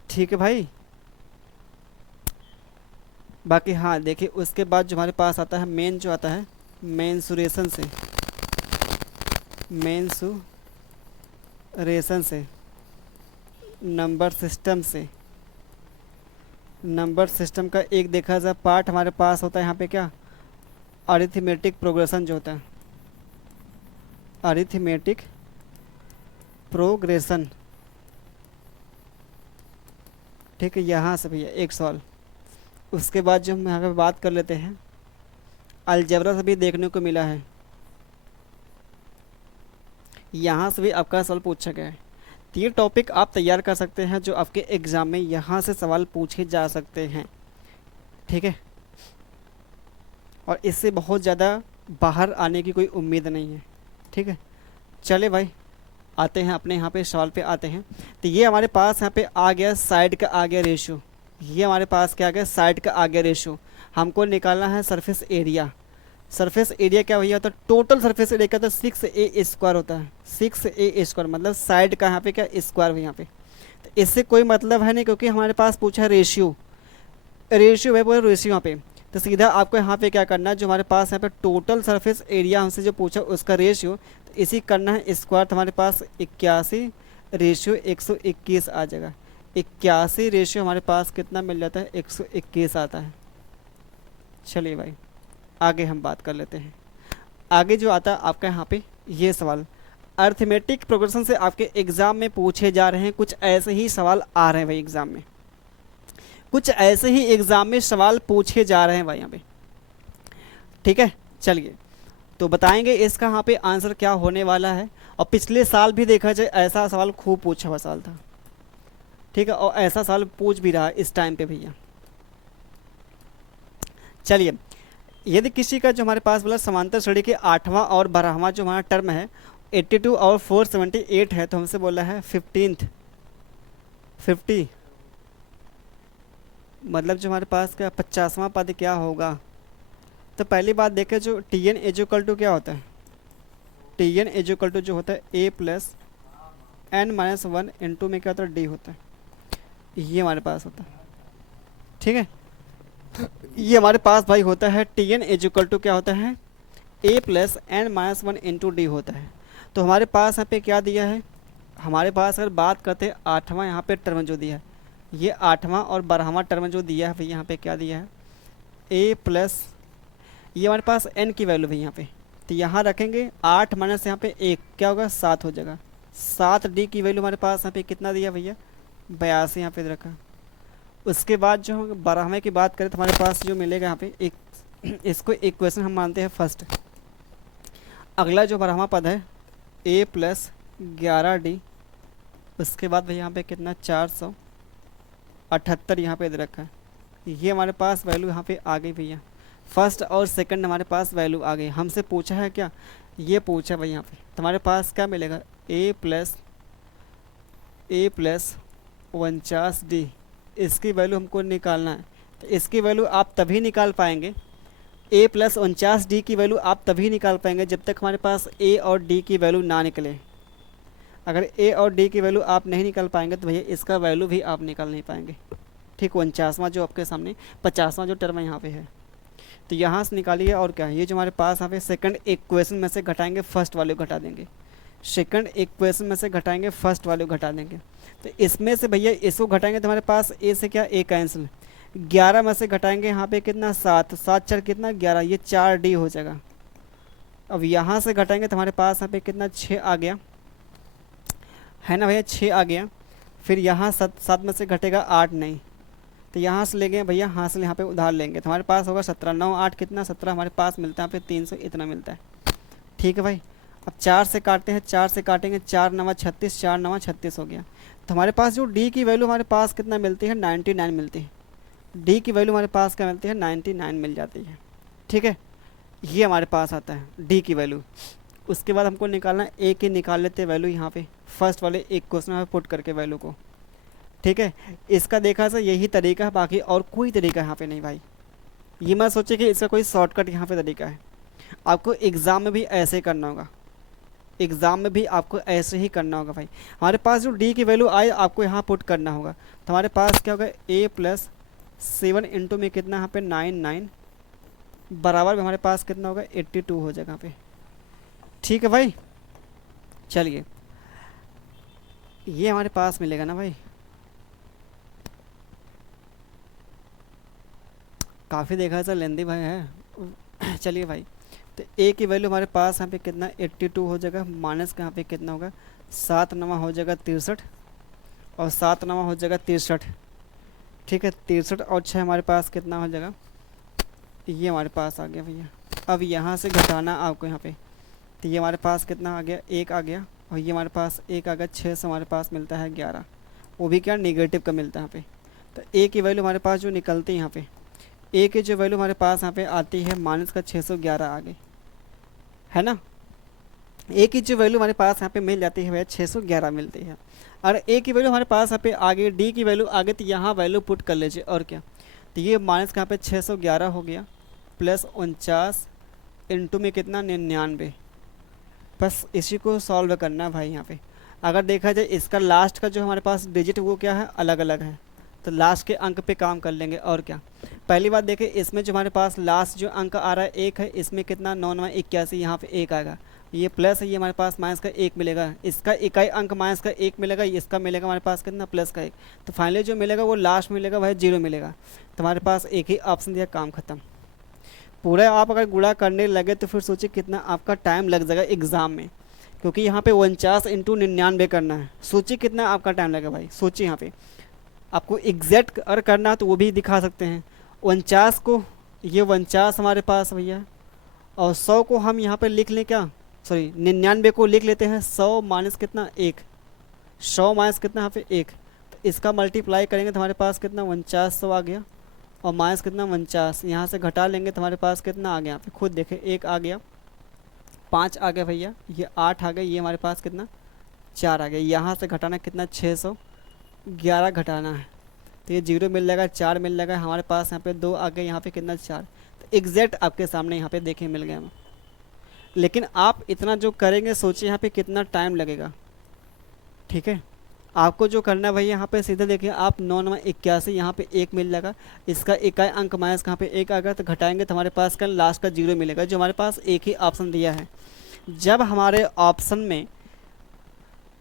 ठीक है भाई। बाकी हाँ देखिए, उसके बाद जो हमारे पास आता है मेन, जो आता है मेंसुरेशन से, मेंसुरेशन से, नंबर सिस्टम से। नंबर सिस्टम का एक देखा जाए पार्ट हमारे पास होता है यहाँ पे क्या, अरिथमेटिक प्रोग्रेशन जो होता है, अरिथमेटिक प्रोग्रेशन। ठीक है, यहाँ से भैया एक सवाल। उसके बाद जो हम यहाँ पे बात कर लेते हैं, अलजेब्रा से भी देखने को मिला है, यहाँ से भी आपका सवाल पूछा गया है। तो ये टॉपिक आप तैयार कर सकते हैं जो आपके एग्ज़ाम में यहाँ से सवाल पूछे जा सकते हैं। ठीक है, और इससे बहुत ज़्यादा बाहर आने की कोई उम्मीद नहीं है। ठीक है, चले भाई आते हैं अपने यहाँ पे सवाल पे आते हैं। तो ये हमारे पास यहाँ पे आ गया साइड का आ गया रेशो, ये हमारे पास क्या आ गया, साइड का आ गया रेशो। हमको निकालना है सरफेस एरिया। सरफेस एरिया क्या भैया होता है, टोटल सरफेस एरिया क्या होता है, 6a² होता है, 6a² मतलब साइड का यहाँ पे क्या स्क्वायर है यहाँ पे। तो इससे कोई मतलब है नहीं, क्योंकि हमारे पास पूछा है रेशियो, रेशियो है, पूरा रेशियो यहाँ पे। तो सीधा आपको यहाँ पे क्या करना है, जो हमारे पास यहाँ पे टोटल सरफेस एरिया हमसे जो पूछा उसका रेशियो, तो इसी करना है स्क्वायर। तो हमारे पास 81 रेशियो 121 आ जाएगा। 81 रेशियो हमारे पास कितना मिल जाता है, 121 आता है। चलिए भाई आगे हम बात कर लेते हैं। आगे जो आता है आपका यहाँ पे ये सवाल, अर्थमेटिक प्रोग्रेशन से आपके एग्ज़ाम में पूछे जा रहे हैं, कुछ ऐसे ही सवाल आ रहे हैं भाई एग्ज़ाम में, कुछ ऐसे ही एग्ज़ाम में सवाल पूछे जा रहे हैं भाई यहाँ पे। ठीक है, चलिए तो बताएंगे इसका यहाँ पे आंसर क्या होने वाला है। और पिछले साल भी देखा जाए ऐसा सवाल खूब पूछा हुआ सवाल था। ठीक है, और ऐसा सवाल पूछ भी रहा है इस टाइम पे भैया। चलिए, यदि किसी का जो हमारे पास बोला समांतर श्रेणी के 8वां और 12वां जो हमारा टर्म है 82 और 478 है, तो हमसे बोला है 50 मतलब जो हमारे पास का 50वां पद क्या होगा। तो पहली बात देखें, जो टी एन इक्वल टू क्या होता है, टी एन इक्वल टू जो होता है A plus N minus one into में क्या होता है डी होता है, ये हमारे पास होता है। ठीक है, ये हमारे पास भाई होता है टी एन इक्वल टू क्या होता है A plus N minus one into D होता है। तो हमारे पास यहाँ पे क्या दिया है, हमारे पास अगर बात करते हैं आठवां यहाँ पे टर्म जो दिया है, ये आठवां और 12वां टर्म जो दिया है भाई यहाँ पे क्या दिया है ए प्लस, ये हमारे पास एन की वैल्यू भाई यहाँ पे, तो यहाँ रखेंगे 8 माइनस यहाँ पे 1 क्या होगा 7 हो जाएगा। 7 डी की वैल्यू हमारे पास यहाँ पे कितना दिया भैया 82 यहाँ पे रखा। उसके बाद जो हम 12वें की बात करें तो हमारे पास जो मिलेगा यहाँ पे एक, इसको इक्वेशन हम मानते हैं फर्स्ट। अगला जो 12वां पद है ए प्लस 11 डी, उसके बाद भाई यहाँ पे कितना 478 यहाँ पे दे रखा है। ये हमारे पास वैल्यू यहाँ पे आ गई भैया, फर्स्ट और सेकंड हमारे पास वैल्यू आ गई। हमसे पूछा है क्या, ये पूछा भाई यहाँ पे, तो हमारे पास क्या मिलेगा ए प्लस 49 डी, इसकी वैल्यू हमको निकालना है। तो इसकी वैल्यू आप तभी निकाल पाएंगे, ए प्लस 49 डी की वैल्यू आप तभी निकाल पाएंगे जब तक हमारे पास ए और डी की वैल्यू ना निकले। अगर ए और डी की वैल्यू आप नहीं निकाल पाएंगे तो भैया इसका वैल्यू भी आप निकाल नहीं पाएंगे। ठीक, 49वां जो आपके सामने 50वां जो टर्म यहाँ पे है, तो यहाँ से निकालिए। और क्या है, ये जो हमारे पास यहाँ पे सेकंड इक्वेशन में से घटाएंगे फर्स्ट वैल्यू घटा देंगे, सेकंड इक्वेशन में से घटाएंगे फर्स्ट वैल्यू घटा देंगे। तो इसमें से भैया इसको घटाएंगे तो हमारे पास ए से क्या ए कैंसिल, 11 में से घटाएंगे यहाँ पे कितना 7, 7 4 कितना 11, ये 4 डी हो जाएगा। अब यहाँ से घटाएंगे तो हमारे पास यहाँ पे कितना 6 आ गया है ना भैया, 6 आ गया। फिर यहाँ 7 में से घटेगा 8 नहीं, तो यहाँ से ले गए भैया, हासिल यहाँ पे उधार लेंगे तो हमारे पास होगा 17, 9 8 कितना 17 हमारे पास मिलता है यहाँ पे 300 इतना मिलता है। ठीक है भाई, अब 4 से काटते हैं, 4 से काटेंगे 4 9 36, 4 9 36 हो गया। तो हमारे पास जो डी की वैल्यू हमारे पास कितना मिलती है 99 मिलती है, डी की वैल्यू हमारे पास क्या मिलती है 99 मिल जाती है। ठीक है, ये हमारे पास आता है डी की वैल्यू। उसके बाद हमको निकालना ए की निकाल लेते हैं वैल्यू यहाँ पे फर्स्ट वाले एक क्वेश्चन में पुट करके वैल्यू को। ठीक है, इसका देखा सर यही तरीका है, बाकी और कोई तरीका यहाँ पे नहीं भाई। ये मत सोचे कि इसका कोई शॉर्टकट यहाँ पे तरीका है, आपको एग्ज़ाम में भी ऐसे ही करना होगा, एग्ज़ाम में भी आपको ऐसे ही करना होगा भाई। हमारे पास जो डी की वैल्यू आए आपको यहाँ पुट करना होगा, तो हमारे पास क्या होगा ए प्लस 7 इंटू में कितना यहाँ पे 9 बराबर में हमारे पास कितना होगा 82 हो जाएगा यहाँ पे। ठीक है भाई, चलिए ये हमारे पास मिलेगा ना भाई, काफ़ी देखा है सर लेंदी भाई है। चलिए भाई, तो ए की वैल्यू हमारे पास यहाँ पे कितना 82 हो जाएगा, माइनस का यहाँ पे कितना होगा 7 9 हो जाएगा 63 और 7 9 हो जाएगा 63। ठीक है, 63 और 6 हमारे पास कितना हो जाएगा, ये हमारे पास आ गया भैया। अब यहाँ से घटाना आपको यहाँ पे, तो ये हमारे पास कितना आ गया 1 आ गया और ये हमारे पास 1 आ गया, 6 से हमारे पास मिलता है 11, वो भी क्या नेगेटिव का मिलता है यहाँ पे। तो ए की वैल्यू हमारे पास जो निकलती है यहाँ पे, ए की जो वैल्यू हमारे पास यहाँ पे आती है माइनस का 611 आ गई है ना। ए की जो वैल्यू हमारे पास यहाँ पे मिल जाती है भैया 611 मिलती है। और ए की वैल्यू हमारे पास यहाँ पे आगे, डी की वैल्यू आगे, तो यहाँ वैल्यू पुट कर लीजिए और क्या, तो ये माइनस का यहाँ पे 611 हो गया प्लस 49 इंटू में कितना 99। बस इसी को सॉल्व करना है भाई। यहाँ पे अगर देखा जाए इसका लास्ट का जो हमारे पास डिजिट वो क्या है अलग अलग है, तो लास्ट के अंक पे काम कर लेंगे और क्या। पहली बात देखिए, इसमें जो हमारे पास लास्ट जो अंक आ रहा है 1 है, इसमें कितना 9 9 81, यहाँ पे 1 आएगा, ये प्लस है, ये हमारे पास माइनस का 1 मिलेगा, इसका इकाई अंक माइनस का 1 मिलेगा, इसका मिलेगा हमारे पास कितना प्लस का 1। तो फाइनली जो मिलेगा वो लास्ट मिलेगा भाई 0 मिलेगा। तो हमारे पास एक ही ऑप्शन दिया, काम खत्म। पूरा आप अगर गुणा करने लगे तो फिर सोचिए कितना आपका टाइम लग जाएगा एग्ज़ाम में, क्योंकि यहाँ पे 49 इंटू 99 करना है। सोचिए कितना आपका टाइम लगेगा भाई, सोचिए। यहाँ पे आपको एग्जैक्ट अगर करना है तो वो भी दिखा सकते हैं। 49 को, ये 49 हमारे पास भैया, और 100 को हम यहाँ पे लिख लें क्या, सॉरी 99 को लिख लेते हैं 100 माइनस कितना 1, 100 माइनस कितना यहाँ पे 1, तो इसका मल्टीप्लाई करेंगे तो हमारे पास कितना 4900 आ गया, और माइनस कितना 49, यहाँ से घटा लेंगे तो हमारे पास कितना आ गया, यहाँ पे खुद देखें 1 आ गया, 5 आ गया भैया, ये 8 आ गया, ये हमारे पास कितना 4 आ गया। यहाँ से घटाना कितना 611 घटाना है, तो ये 0 मिल जाएगा, 4 मिल जाएगा हमारे पास, यहाँ पे 2 आ गए, यहाँ पे कितना 4, तो एग्जैक्ट आपके सामने यहाँ पे देखे मिल गए हमें। लेकिन आप इतना जो करेंगे सोचिए यहाँ पे कितना टाइम लगेगा। ठीक है, आपको जो करना है भैया यहाँ पे सीधे देखिए आप 9 9 81 यहाँ पे 1 मिल जाएगा, इसका इकाई अंक माइनस कहाँ पे 1 आएगा, तो घटाएंगे तो हमारे पास का लास्ट का 0 मिलेगा, जो हमारे पास एक ही ऑप्शन दिया है। जब हमारे ऑप्शन में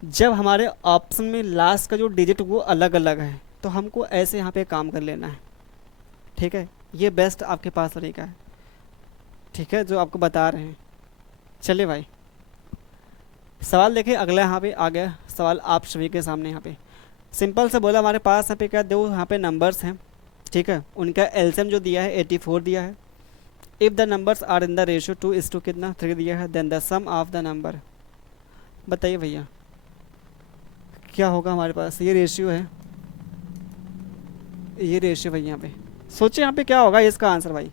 जब हमारे ऑप्शन में लास्ट का जो डिजिट वो अलग अलग है, तो हमको ऐसे यहाँ पे काम कर लेना है। ठीक है, ये बेस्ट आपके पास तरीका है। ठीक है, जो आपको बता रहे हैं। चलिए भाई, सवाल देखिए अगला यहाँ पे आ गया सवाल आप सभी के सामने। यहाँ पे सिंपल से बोला, हमारे पास यहाँ पे क्या दो यहाँ पे नंबर्स हैं। ठीक है, उनका एलसीएम जो दिया है 84 दिया है। If the numbers are in the ratio 2:3 कितना 3 दिया है, then the sum of the number. बताइए भैया क्या होगा हमारे पास, ये रेशियो है, ये रेशियो भाई। यहाँ पे सोचिए यहाँ पे क्या होगा इसका आंसर भाई,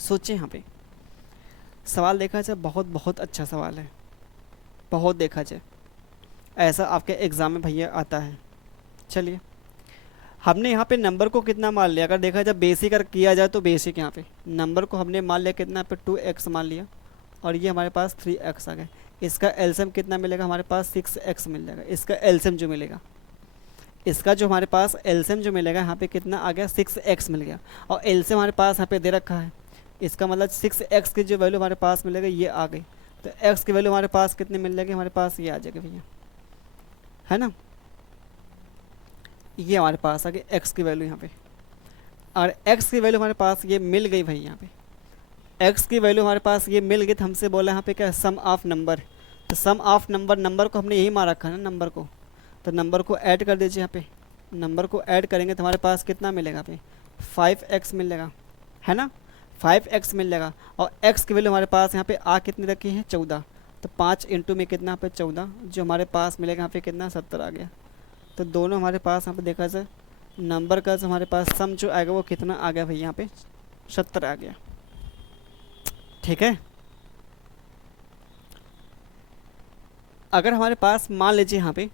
सोचिए यहाँ पे। सवाल देखा जाए बहुत बहुत अच्छा सवाल है, बहुत देखा जाए ऐसा आपके एग्ज़ाम में भैया आता है। चलिए, हमने यहाँ पे नंबर को कितना मान लिया, अगर देखा जाए बेसिक अगर किया जाए तो बेसिक यहाँ पे नंबर को हमने मान लिया कितना पे 2x मान लिया, और ये हमारे पास 3x आ गया। इसका एलसीएम कितना मिलेगा हमारे पास 6x मिल जाएगा। इसका एलसीएम जो मिलेगा, इसका जो हमारे पास एलसीएम जो मिलेगा यहाँ पे कितना आ गया 6x मिल गया, और एलसीएम हमारे पास यहाँ पे दे रखा है। इसका मतलब 6x की जो वैल्यू हमारे पास मिलेगा ये आ गई, तो x की वैल्यू हमारे पास कितने मिल जाएगी, हमारे पास ये आ जाएगी भैया, है ना। ये हमारे पास आ गई x की वैल्यू यहाँ पे, और x की वैल्यू हमारे पास ये मिल गई भाई। यहाँ पे x की वैल्यू हमारे पास ये मिल गई, तो हमसे बोला यहाँ पे क्या सम ऑफ नंबर, तो सम ऑफ नंबर, नंबर को हमने यही मार रखा है ना नंबर को, तो नंबर को ऐड कर दीजिए। यहाँ पे नंबर को ऐड करेंगे तो हमारे पास कितना मिलेगा पे 5x मिलेगा, है ना, 5x मिल जाएगा। और x की वैल्यू हमारे पास यहाँ पे आ कितनी रखी है 14, तो 5 इंटू में कितना पे 14, जो हमारे पास मिलेगा यहाँ पे कितना 70 आ गया। तो दोनों हमारे पास यहाँ पे देखा जाए नंबर का जो हमारे पास सम जो आएगा वो कितना आ गया भाई, यहाँ पे 70 आ गया। ठीक है, अगर हमारे पास मान लीजिए यहाँ पे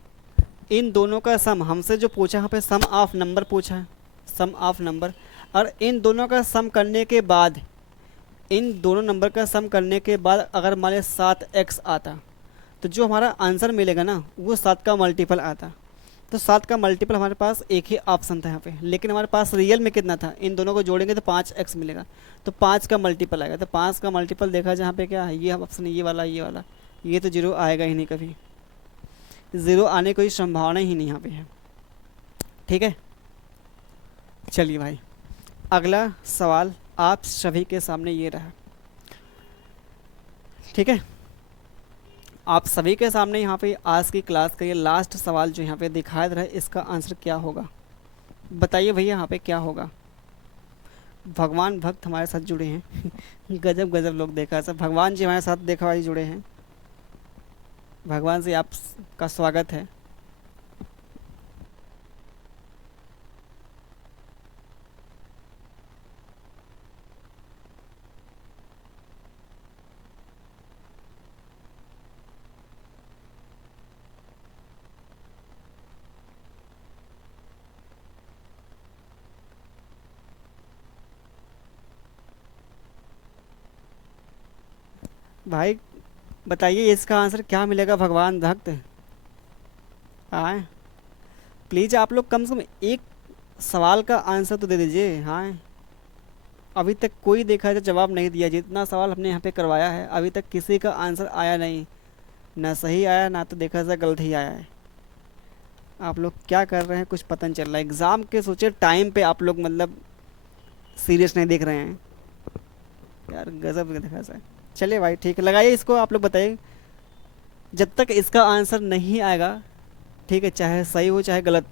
इन दोनों का सम हमसे जो पूछा यहाँ पे सम ऑफ नंबर पूछा है, सम ऑफ नंबर, और इन दोनों का सम करने के बाद, इन दोनों नंबर का सम करने के बाद अगर मान लिया 7x आता, तो जो हमारा आंसर मिलेगा ना वो 7 का मल्टीपल आता। तो 7 का मल्टीपल हमारे पास एक ही ऑप्शन था यहाँ पे, लेकिन हमारे पास रियल में कितना था, इन दोनों को जोड़ेंगे तो 5x मिलेगा, तो 5 का मल्टीपल आएगा। तो 5 का मल्टीपल देखा जहाँ पे क्या है, ये ऑप्शन, ये वाला, ये वाला, ये तो 0 आएगा ही नहीं, कभी 0 आने की कोई संभावना ही नहीं यहाँ पे है। ठीक है, चलिए भाई अगला सवाल आप सभी के सामने ये रहा। ठीक है, आप सभी के सामने यहाँ पे आज की क्लास का ये लास्ट सवाल जो यहाँ पे दिखाया रहा है, इसका आंसर क्या होगा, बताइए भैया यहाँ पे क्या होगा। भगवान भक्त हमारे साथ जुड़े हैं गजब गजब लोग देखा सब, भगवान जी हमारे साथ देखा भाई जुड़े हैं, भगवान से आप का स्वागत है। भाई बताइए इसका आंसर क्या मिलेगा, भगवान भक्त आए प्लीज़ आप लोग कम से कम एक सवाल का आंसर तो दे दीजिए। हाँ, अभी तक कोई देखा जाए जवाब नहीं दिया, जितना सवाल हमने यहाँ पे करवाया है अभी तक किसी का आंसर आया नहीं, ना सही आया ना तो देखा जाए गलत ही आया है। आप लोग क्या कर रहे हैं कुछ पता नहीं चल रहा है, एग्ज़ाम के सोचे टाइम पे आप लोग मतलब सीरियस नहीं देख रहे हैं यार, गजब देखा जाए। चलिए भाई ठीक है, लगाइए इसको, आप लोग बताइए जब तक इसका आंसर नहीं आएगा, ठीक है, चाहे सही हो चाहे गलत,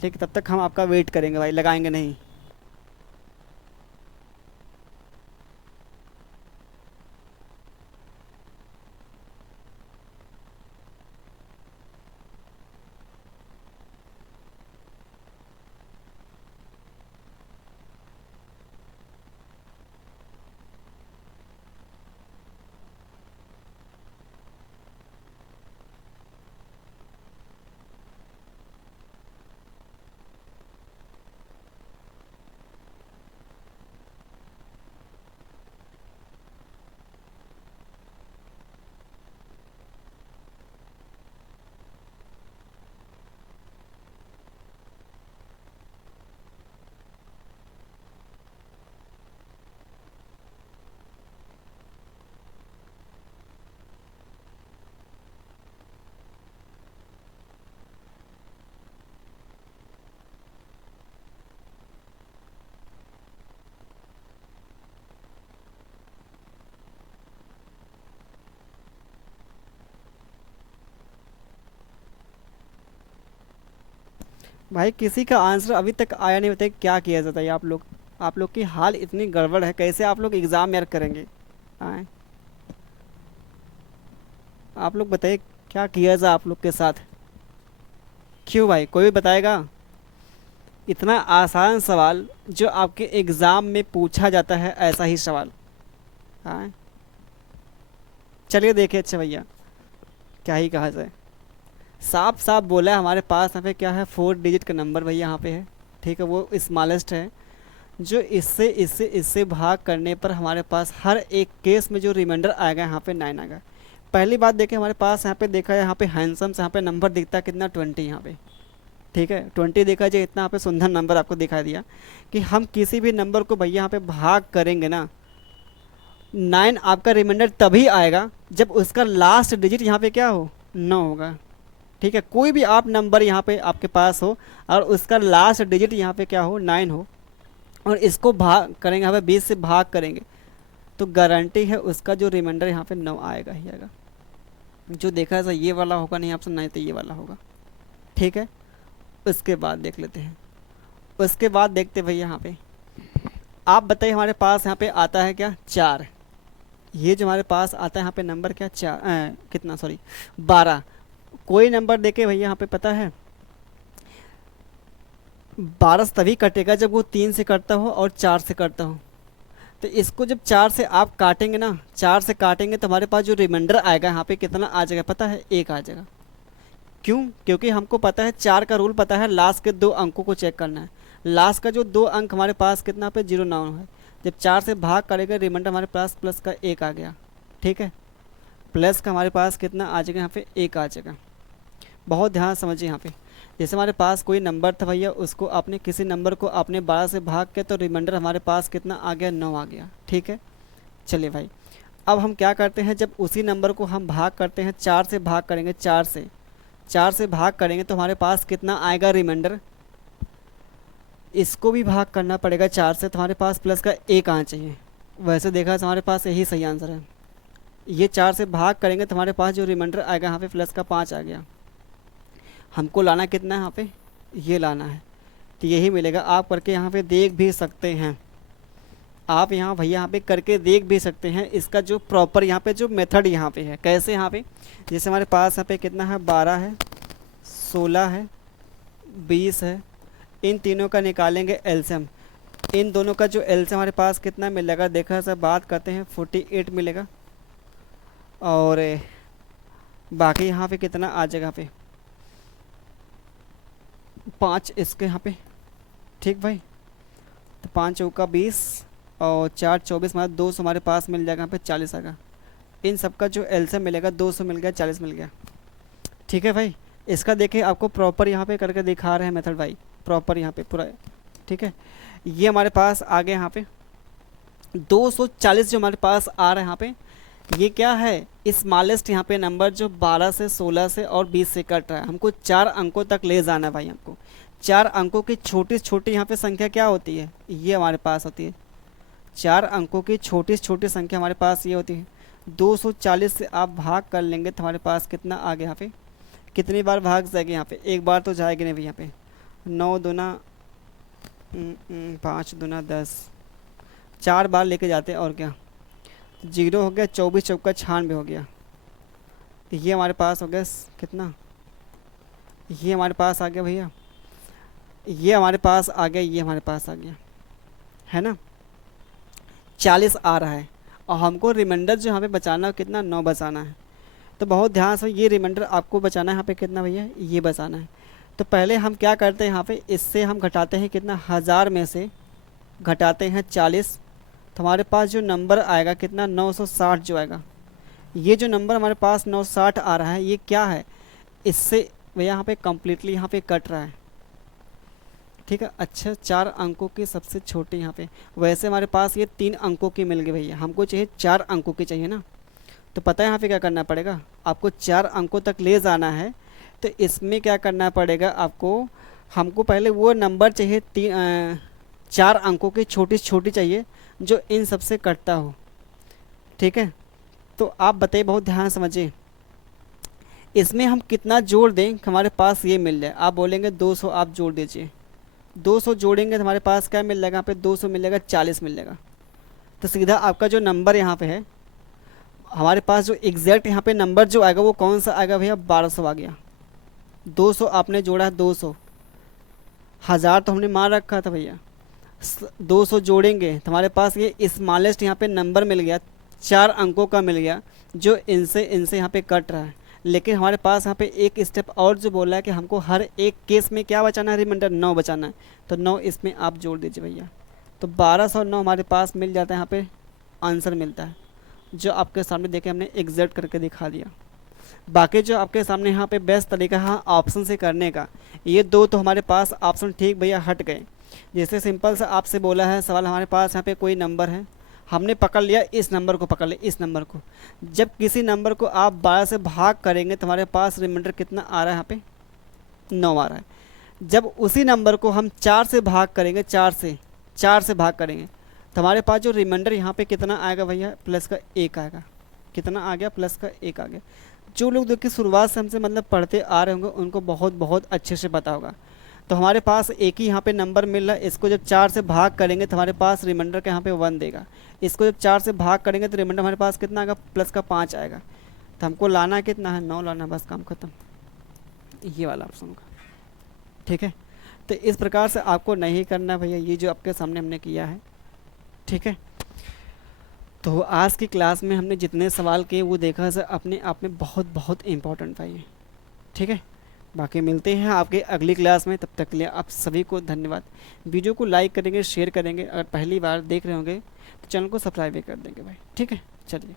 ठीक है, तब तक हम आपका वेट करेंगे भाई, लगाएंगे नहीं। भाई किसी का आंसर अभी तक आया नहीं, बताइए क्या किया जाता है। आप लोग की हाल इतनी गड़बड़ है, कैसे आप लोग एग्ज़ाम यार करेंगे। आए आप लोग बताइए क्या किया जाए आप लोग के साथ। क्यों भाई, कोई भी बताएगा। इतना आसान सवाल जो आपके एग्ज़ाम में पूछा जाता है, ऐसा ही सवाल। हाँ, चलिए देखिए। अच्छा भैया, क्या ही कहा जाए। साफ साफ बोला है हमारे पास यहाँ पे क्या है, 4 डिजिट का नंबर भैया यहाँ पे है। ठीक है, वो स्मॉलेस्ट है। जो इससे भाग करने पर हमारे पास हर एक केस में जो रिमाइंडर आएगा यहाँ पे 9 आएगा। पहली बात देखें, हमारे पास यहाँ पे देखा है, यहाँ पे हैंडसम से यहाँ पे नंबर दिखता है कितना, 20 यहाँ पे। ठीक है, 20 देखा जाए, इतना यहाँ पे सुंदर नंबर आपको दिखा दिया कि हम किसी भी नंबर को भैया यहाँ पे भाग करेंगे ना, 9 आपका रिमाइंडर तभी आएगा जब उसका लास्ट डिजिट यहाँ पे क्या हो, 9 होगा। ठीक है, कोई भी आप नंबर यहाँ पे आपके पास हो और उसका लास्ट डिजिट यहाँ पे क्या हो, 9 हो, और इसको भाग करेंगे, हमें 20 से भाग करेंगे, तो गारंटी है उसका जो रिमाइंडर यहाँ पे 9 आएगा ही आएगा। जो देखा ऐसा ये वाला होगा नहीं आपसे, नहीं तो ये वाला होगा। ठीक है, उसके बाद देख लेते हैं। उसके बाद देखते भैया यहाँ पे, आप बताइए हमारे पास यहाँ पे आता है क्या, 4। ये जो हमारे पास आता है यहाँ पे नंबर क्या, 4 कितना, सॉरी 12। कोई नंबर देके भैया यहाँ पे पता है 12 तभी कटेगा जब वो 3 से कटता हो और 4 से कटता हो। तो इसको जब 4 से आप काटेंगे ना, 4 से काटेंगे तो हमारे पास जो रिमाइंडर आएगा यहाँ पे कितना आ जाएगा पता है, 1 आ जाएगा। क्यों? क्योंकि हमको पता है 4 का रूल पता है, लास्ट के 2 अंकों को चेक करना है। लास्ट का जो 2 अंक हमारे पास कितना पे 0 9 है, जब 4 से भाग करेगा रिमाइंडर हमारे पास प्लस का 1 आ गया। ठीक है, प्लस का हमारे पास कितना आ जाएगा यहाँ पे, 1 आ जाएगा। बहुत ध्यान समझिए यहाँ पे। जैसे हमारे पास कोई नंबर था भैया, उसको आपने किसी नंबर को आपने 12 से भाग के, तो रिमाइंडर हमारे पास कितना आ गया, 9 आ गया। ठीक है, चलिए भाई, अब हम क्या करते हैं, जब उसी नंबर को हम भाग करते हैं, 4 से भाग करेंगे, 4 से भाग करेंगे तो हमारे पास कितना आएगा रिमाइंडर, इसको भी भाग करना पड़ेगा 4 से, तो हमारे पास प्लस का 1 आना चाहिए। वैसे देखा तो हमारे पास यही सही आंसर है। ये 4 से भाग करेंगे तो हमारे पास जो रिमाइंडर आएगा यहाँ पे प्लस का 5 आ गया। हमको लाना कितना है यहाँ पे, ये लाना है, तो यही मिलेगा। आप करके यहाँ पे देख भी सकते हैं, आप यहाँ भैया यहाँ पे करके देख भी सकते हैं इसका जो प्रॉपर यहाँ पे जो मेथड यहाँ पे है। कैसे यहाँ पे, जैसे हमारे पास यहाँ पे कितना है, 12 है, 16 है, 20 है, इन तीनों का निकालेंगे एलसीएम। इन दोनों का जो एलसीएम हमारे पास कितना मिलेगा, देखा सर बात करते हैं, 48 मिलेगा। और बाकी यहाँ पे कितना आ जाएगा, यहाँ पे 5 इसके यहाँ पे। ठीक भाई, तो 5 चौका 20 और 4 24, हमारा 200 हमारे पास मिल जाएगा, यहाँ पे 40 आएगा। इन सब का जो एलसीएम मिलेगा, 200 मिल गया, 40 मिल गया। ठीक है भाई, इसका देखिए आपको प्रॉपर यहाँ पे करके दिखा रहे हैं मेथड भाई, प्रॉपर यहाँ पे पूरा। ठीक है, ये हमारे पास आ गया यहाँ पे 240 जो हमारे पास आ रहा है यहाँ पे, ये क्या है, स्मॉलेस्ट यहाँ पे नंबर जो 12 से 16 से और 20 से कट रहा है। हमको 4 अंकों तक ले जाना है भाई। हमको 4 अंकों की छोटी छोटी यहाँ पे संख्या क्या होती है, ये हमारे पास होती है। 4 अंकों की छोटी छोटी संख्या हमारे पास ये होती है। 240 से आप भाग कर लेंगे तो हमारे पास कितना आ गया, यहाँ पे कितनी बार भाग जाएगी, यहाँ पे एक बार तो जाएगी नहीं भाई। यहाँ पे 9 दूना 5 दूना 10, 4 बार लेके जाते हैं, और क्या, 0 हो गया, 24 चौका 96 हो गया। ये हमारे पास हो गया कितना, ये हमारे पास आ गया भैया, ये हमारे पास आ गया, ये हमारे पास आ गया, है ना, 40 आ रहा है। और हमको रिमाइंडर जो यहाँ पे बचाना है कितना, 9 बचाना है। तो बहुत ध्यान से ये रिमाइंडर आपको बचाना है यहाँ पे कितना भैया, ये बचाना है। तो पहले हम क्या करते हैं, यहाँ पे इससे हम घटाते हैं कितना, 1000 में से घटाते हैं 40, तो हमारे पास जो नंबर आएगा कितना, 960 जो आएगा। ये जो नंबर हमारे पास 960 आ रहा है, ये क्या है, इससे भैया यहाँ पे कम्प्लीटली यहाँ पे कट रहा है। ठीक है, अच्छा 4 अंकों की सबसे छोटी यहाँ पे, वैसे हमारे पास ये 3 अंकों की मिल गई भैया, हमको चाहिए 4 अंकों की चाहिए ना। तो पता है यहाँ पे क्या करना पड़ेगा, आपको 4 अंकों तक ले जाना है। तो इसमें क्या करना पड़ेगा आपको, हमको पहले वो नंबर चाहिए 4 अंकों की छोटी छोटी चाहिए जो इन सबसे कटता हो। ठीक है, तो आप बताइए, बहुत ध्यान समझिए, इसमें हम कितना जोड़ दें कि हमारे पास ये मिल जाए। आप बोलेंगे 200 आप जोड़ दीजिए, 200 जोड़ेंगे तो हमारे पास क्या मिल जाएगा, यहाँ पे 200 मिल जाएगा, 40 मिल जाएगा। तो सीधा आपका जो नंबर यहाँ पे है, हमारे पास जो एग्जैक्ट यहाँ पे नंबर जो आएगा वो कौन सा आएगा भैया, 1200 आ गया। 200 आपने जोड़ा है, 200, हज़ार तो हमने मान रखा था भैया, 200 जोड़ेंगे तो हमारे पास ये स्मॉलेस्ट यहाँ पे नंबर मिल गया, 4 अंकों का मिल गया, जो इनसे इनसे यहाँ पे कट रहा है। लेकिन हमारे पास यहाँ पे एक स्टेप और जो बोला है कि हमको हर एक केस में क्या बचाना है, रिमाइंडर 9 बचाना है। तो 9 इसमें आप जोड़ दीजिए भैया, तो 1209 हमारे पास मिल जाता है, यहाँ पे आंसर मिलता है, जो आपके सामने देखे हमने एग्जैक्ट करके दिखा दिया। बाकी जो आपके सामने यहाँ पे बेस्ट तरीका है ऑप्शन से करने का, ये दो तो हमारे पास ऑप्शन ठीक भैया हट गए। जैसे सिंपल सा आपसे बोला है सवाल, हमारे पास यहाँ पे कोई नंबर है, हमने पकड़ लिया इस नंबर को, पकड़ लिया इस नंबर को। जब किसी नंबर को आप 12 से भाग करेंगे तो हमारे पास रिमाइंडर कितना आ रहा है, यहाँ पे 9 आ रहा है। जब उसी नंबर को हम 4 से भाग करेंगे, 4 से भाग करेंगे तो हमारे पास जो रिमाइंडर यहाँ पे कितना आएगा भैया, प्लस का 1 आएगा। कितना आ गया, प्लस का 1 आ गया। जो लोग देखिए शुरुआत से हमसे मतलब पढ़ते आ रहे होंगे उनको बहुत बहुत अच्छे से पता होगा। तो हमारे पास एक ही यहाँ पे नंबर मिल रहा है, इसको जब 4 से भाग करेंगे तो हमारे पास रिमाइंडर का यहाँ पे 1 देगा। इसको जब 4 से भाग करेंगे तो रिमाइंडर हमारे पास कितना आएगा, प्लस का 5 आएगा। तो हमको लाना है कितना है, 9 लाना, बस काम खत्म, ये वाला ऑप्शन का। ठीक है, तो इस प्रकार से आपको नहीं करना है भैया, ये जो आपके सामने हमने किया है। ठीक है, तो आज की क्लास में हमने जितने सवाल किए वो देखा सर अपने आप में बहुत बहुत इम्पोर्टेंट था ये। ठीक है, बाकी मिलते हैं आपके अगली क्लास में, तब तक के लिए आप सभी को धन्यवाद। वीडियो को लाइक करेंगे, शेयर करेंगे, अगर पहली बार देख रहे होंगे तो चैनल को सब्सक्राइब भी कर देंगे भाई। ठीक है, चलिए।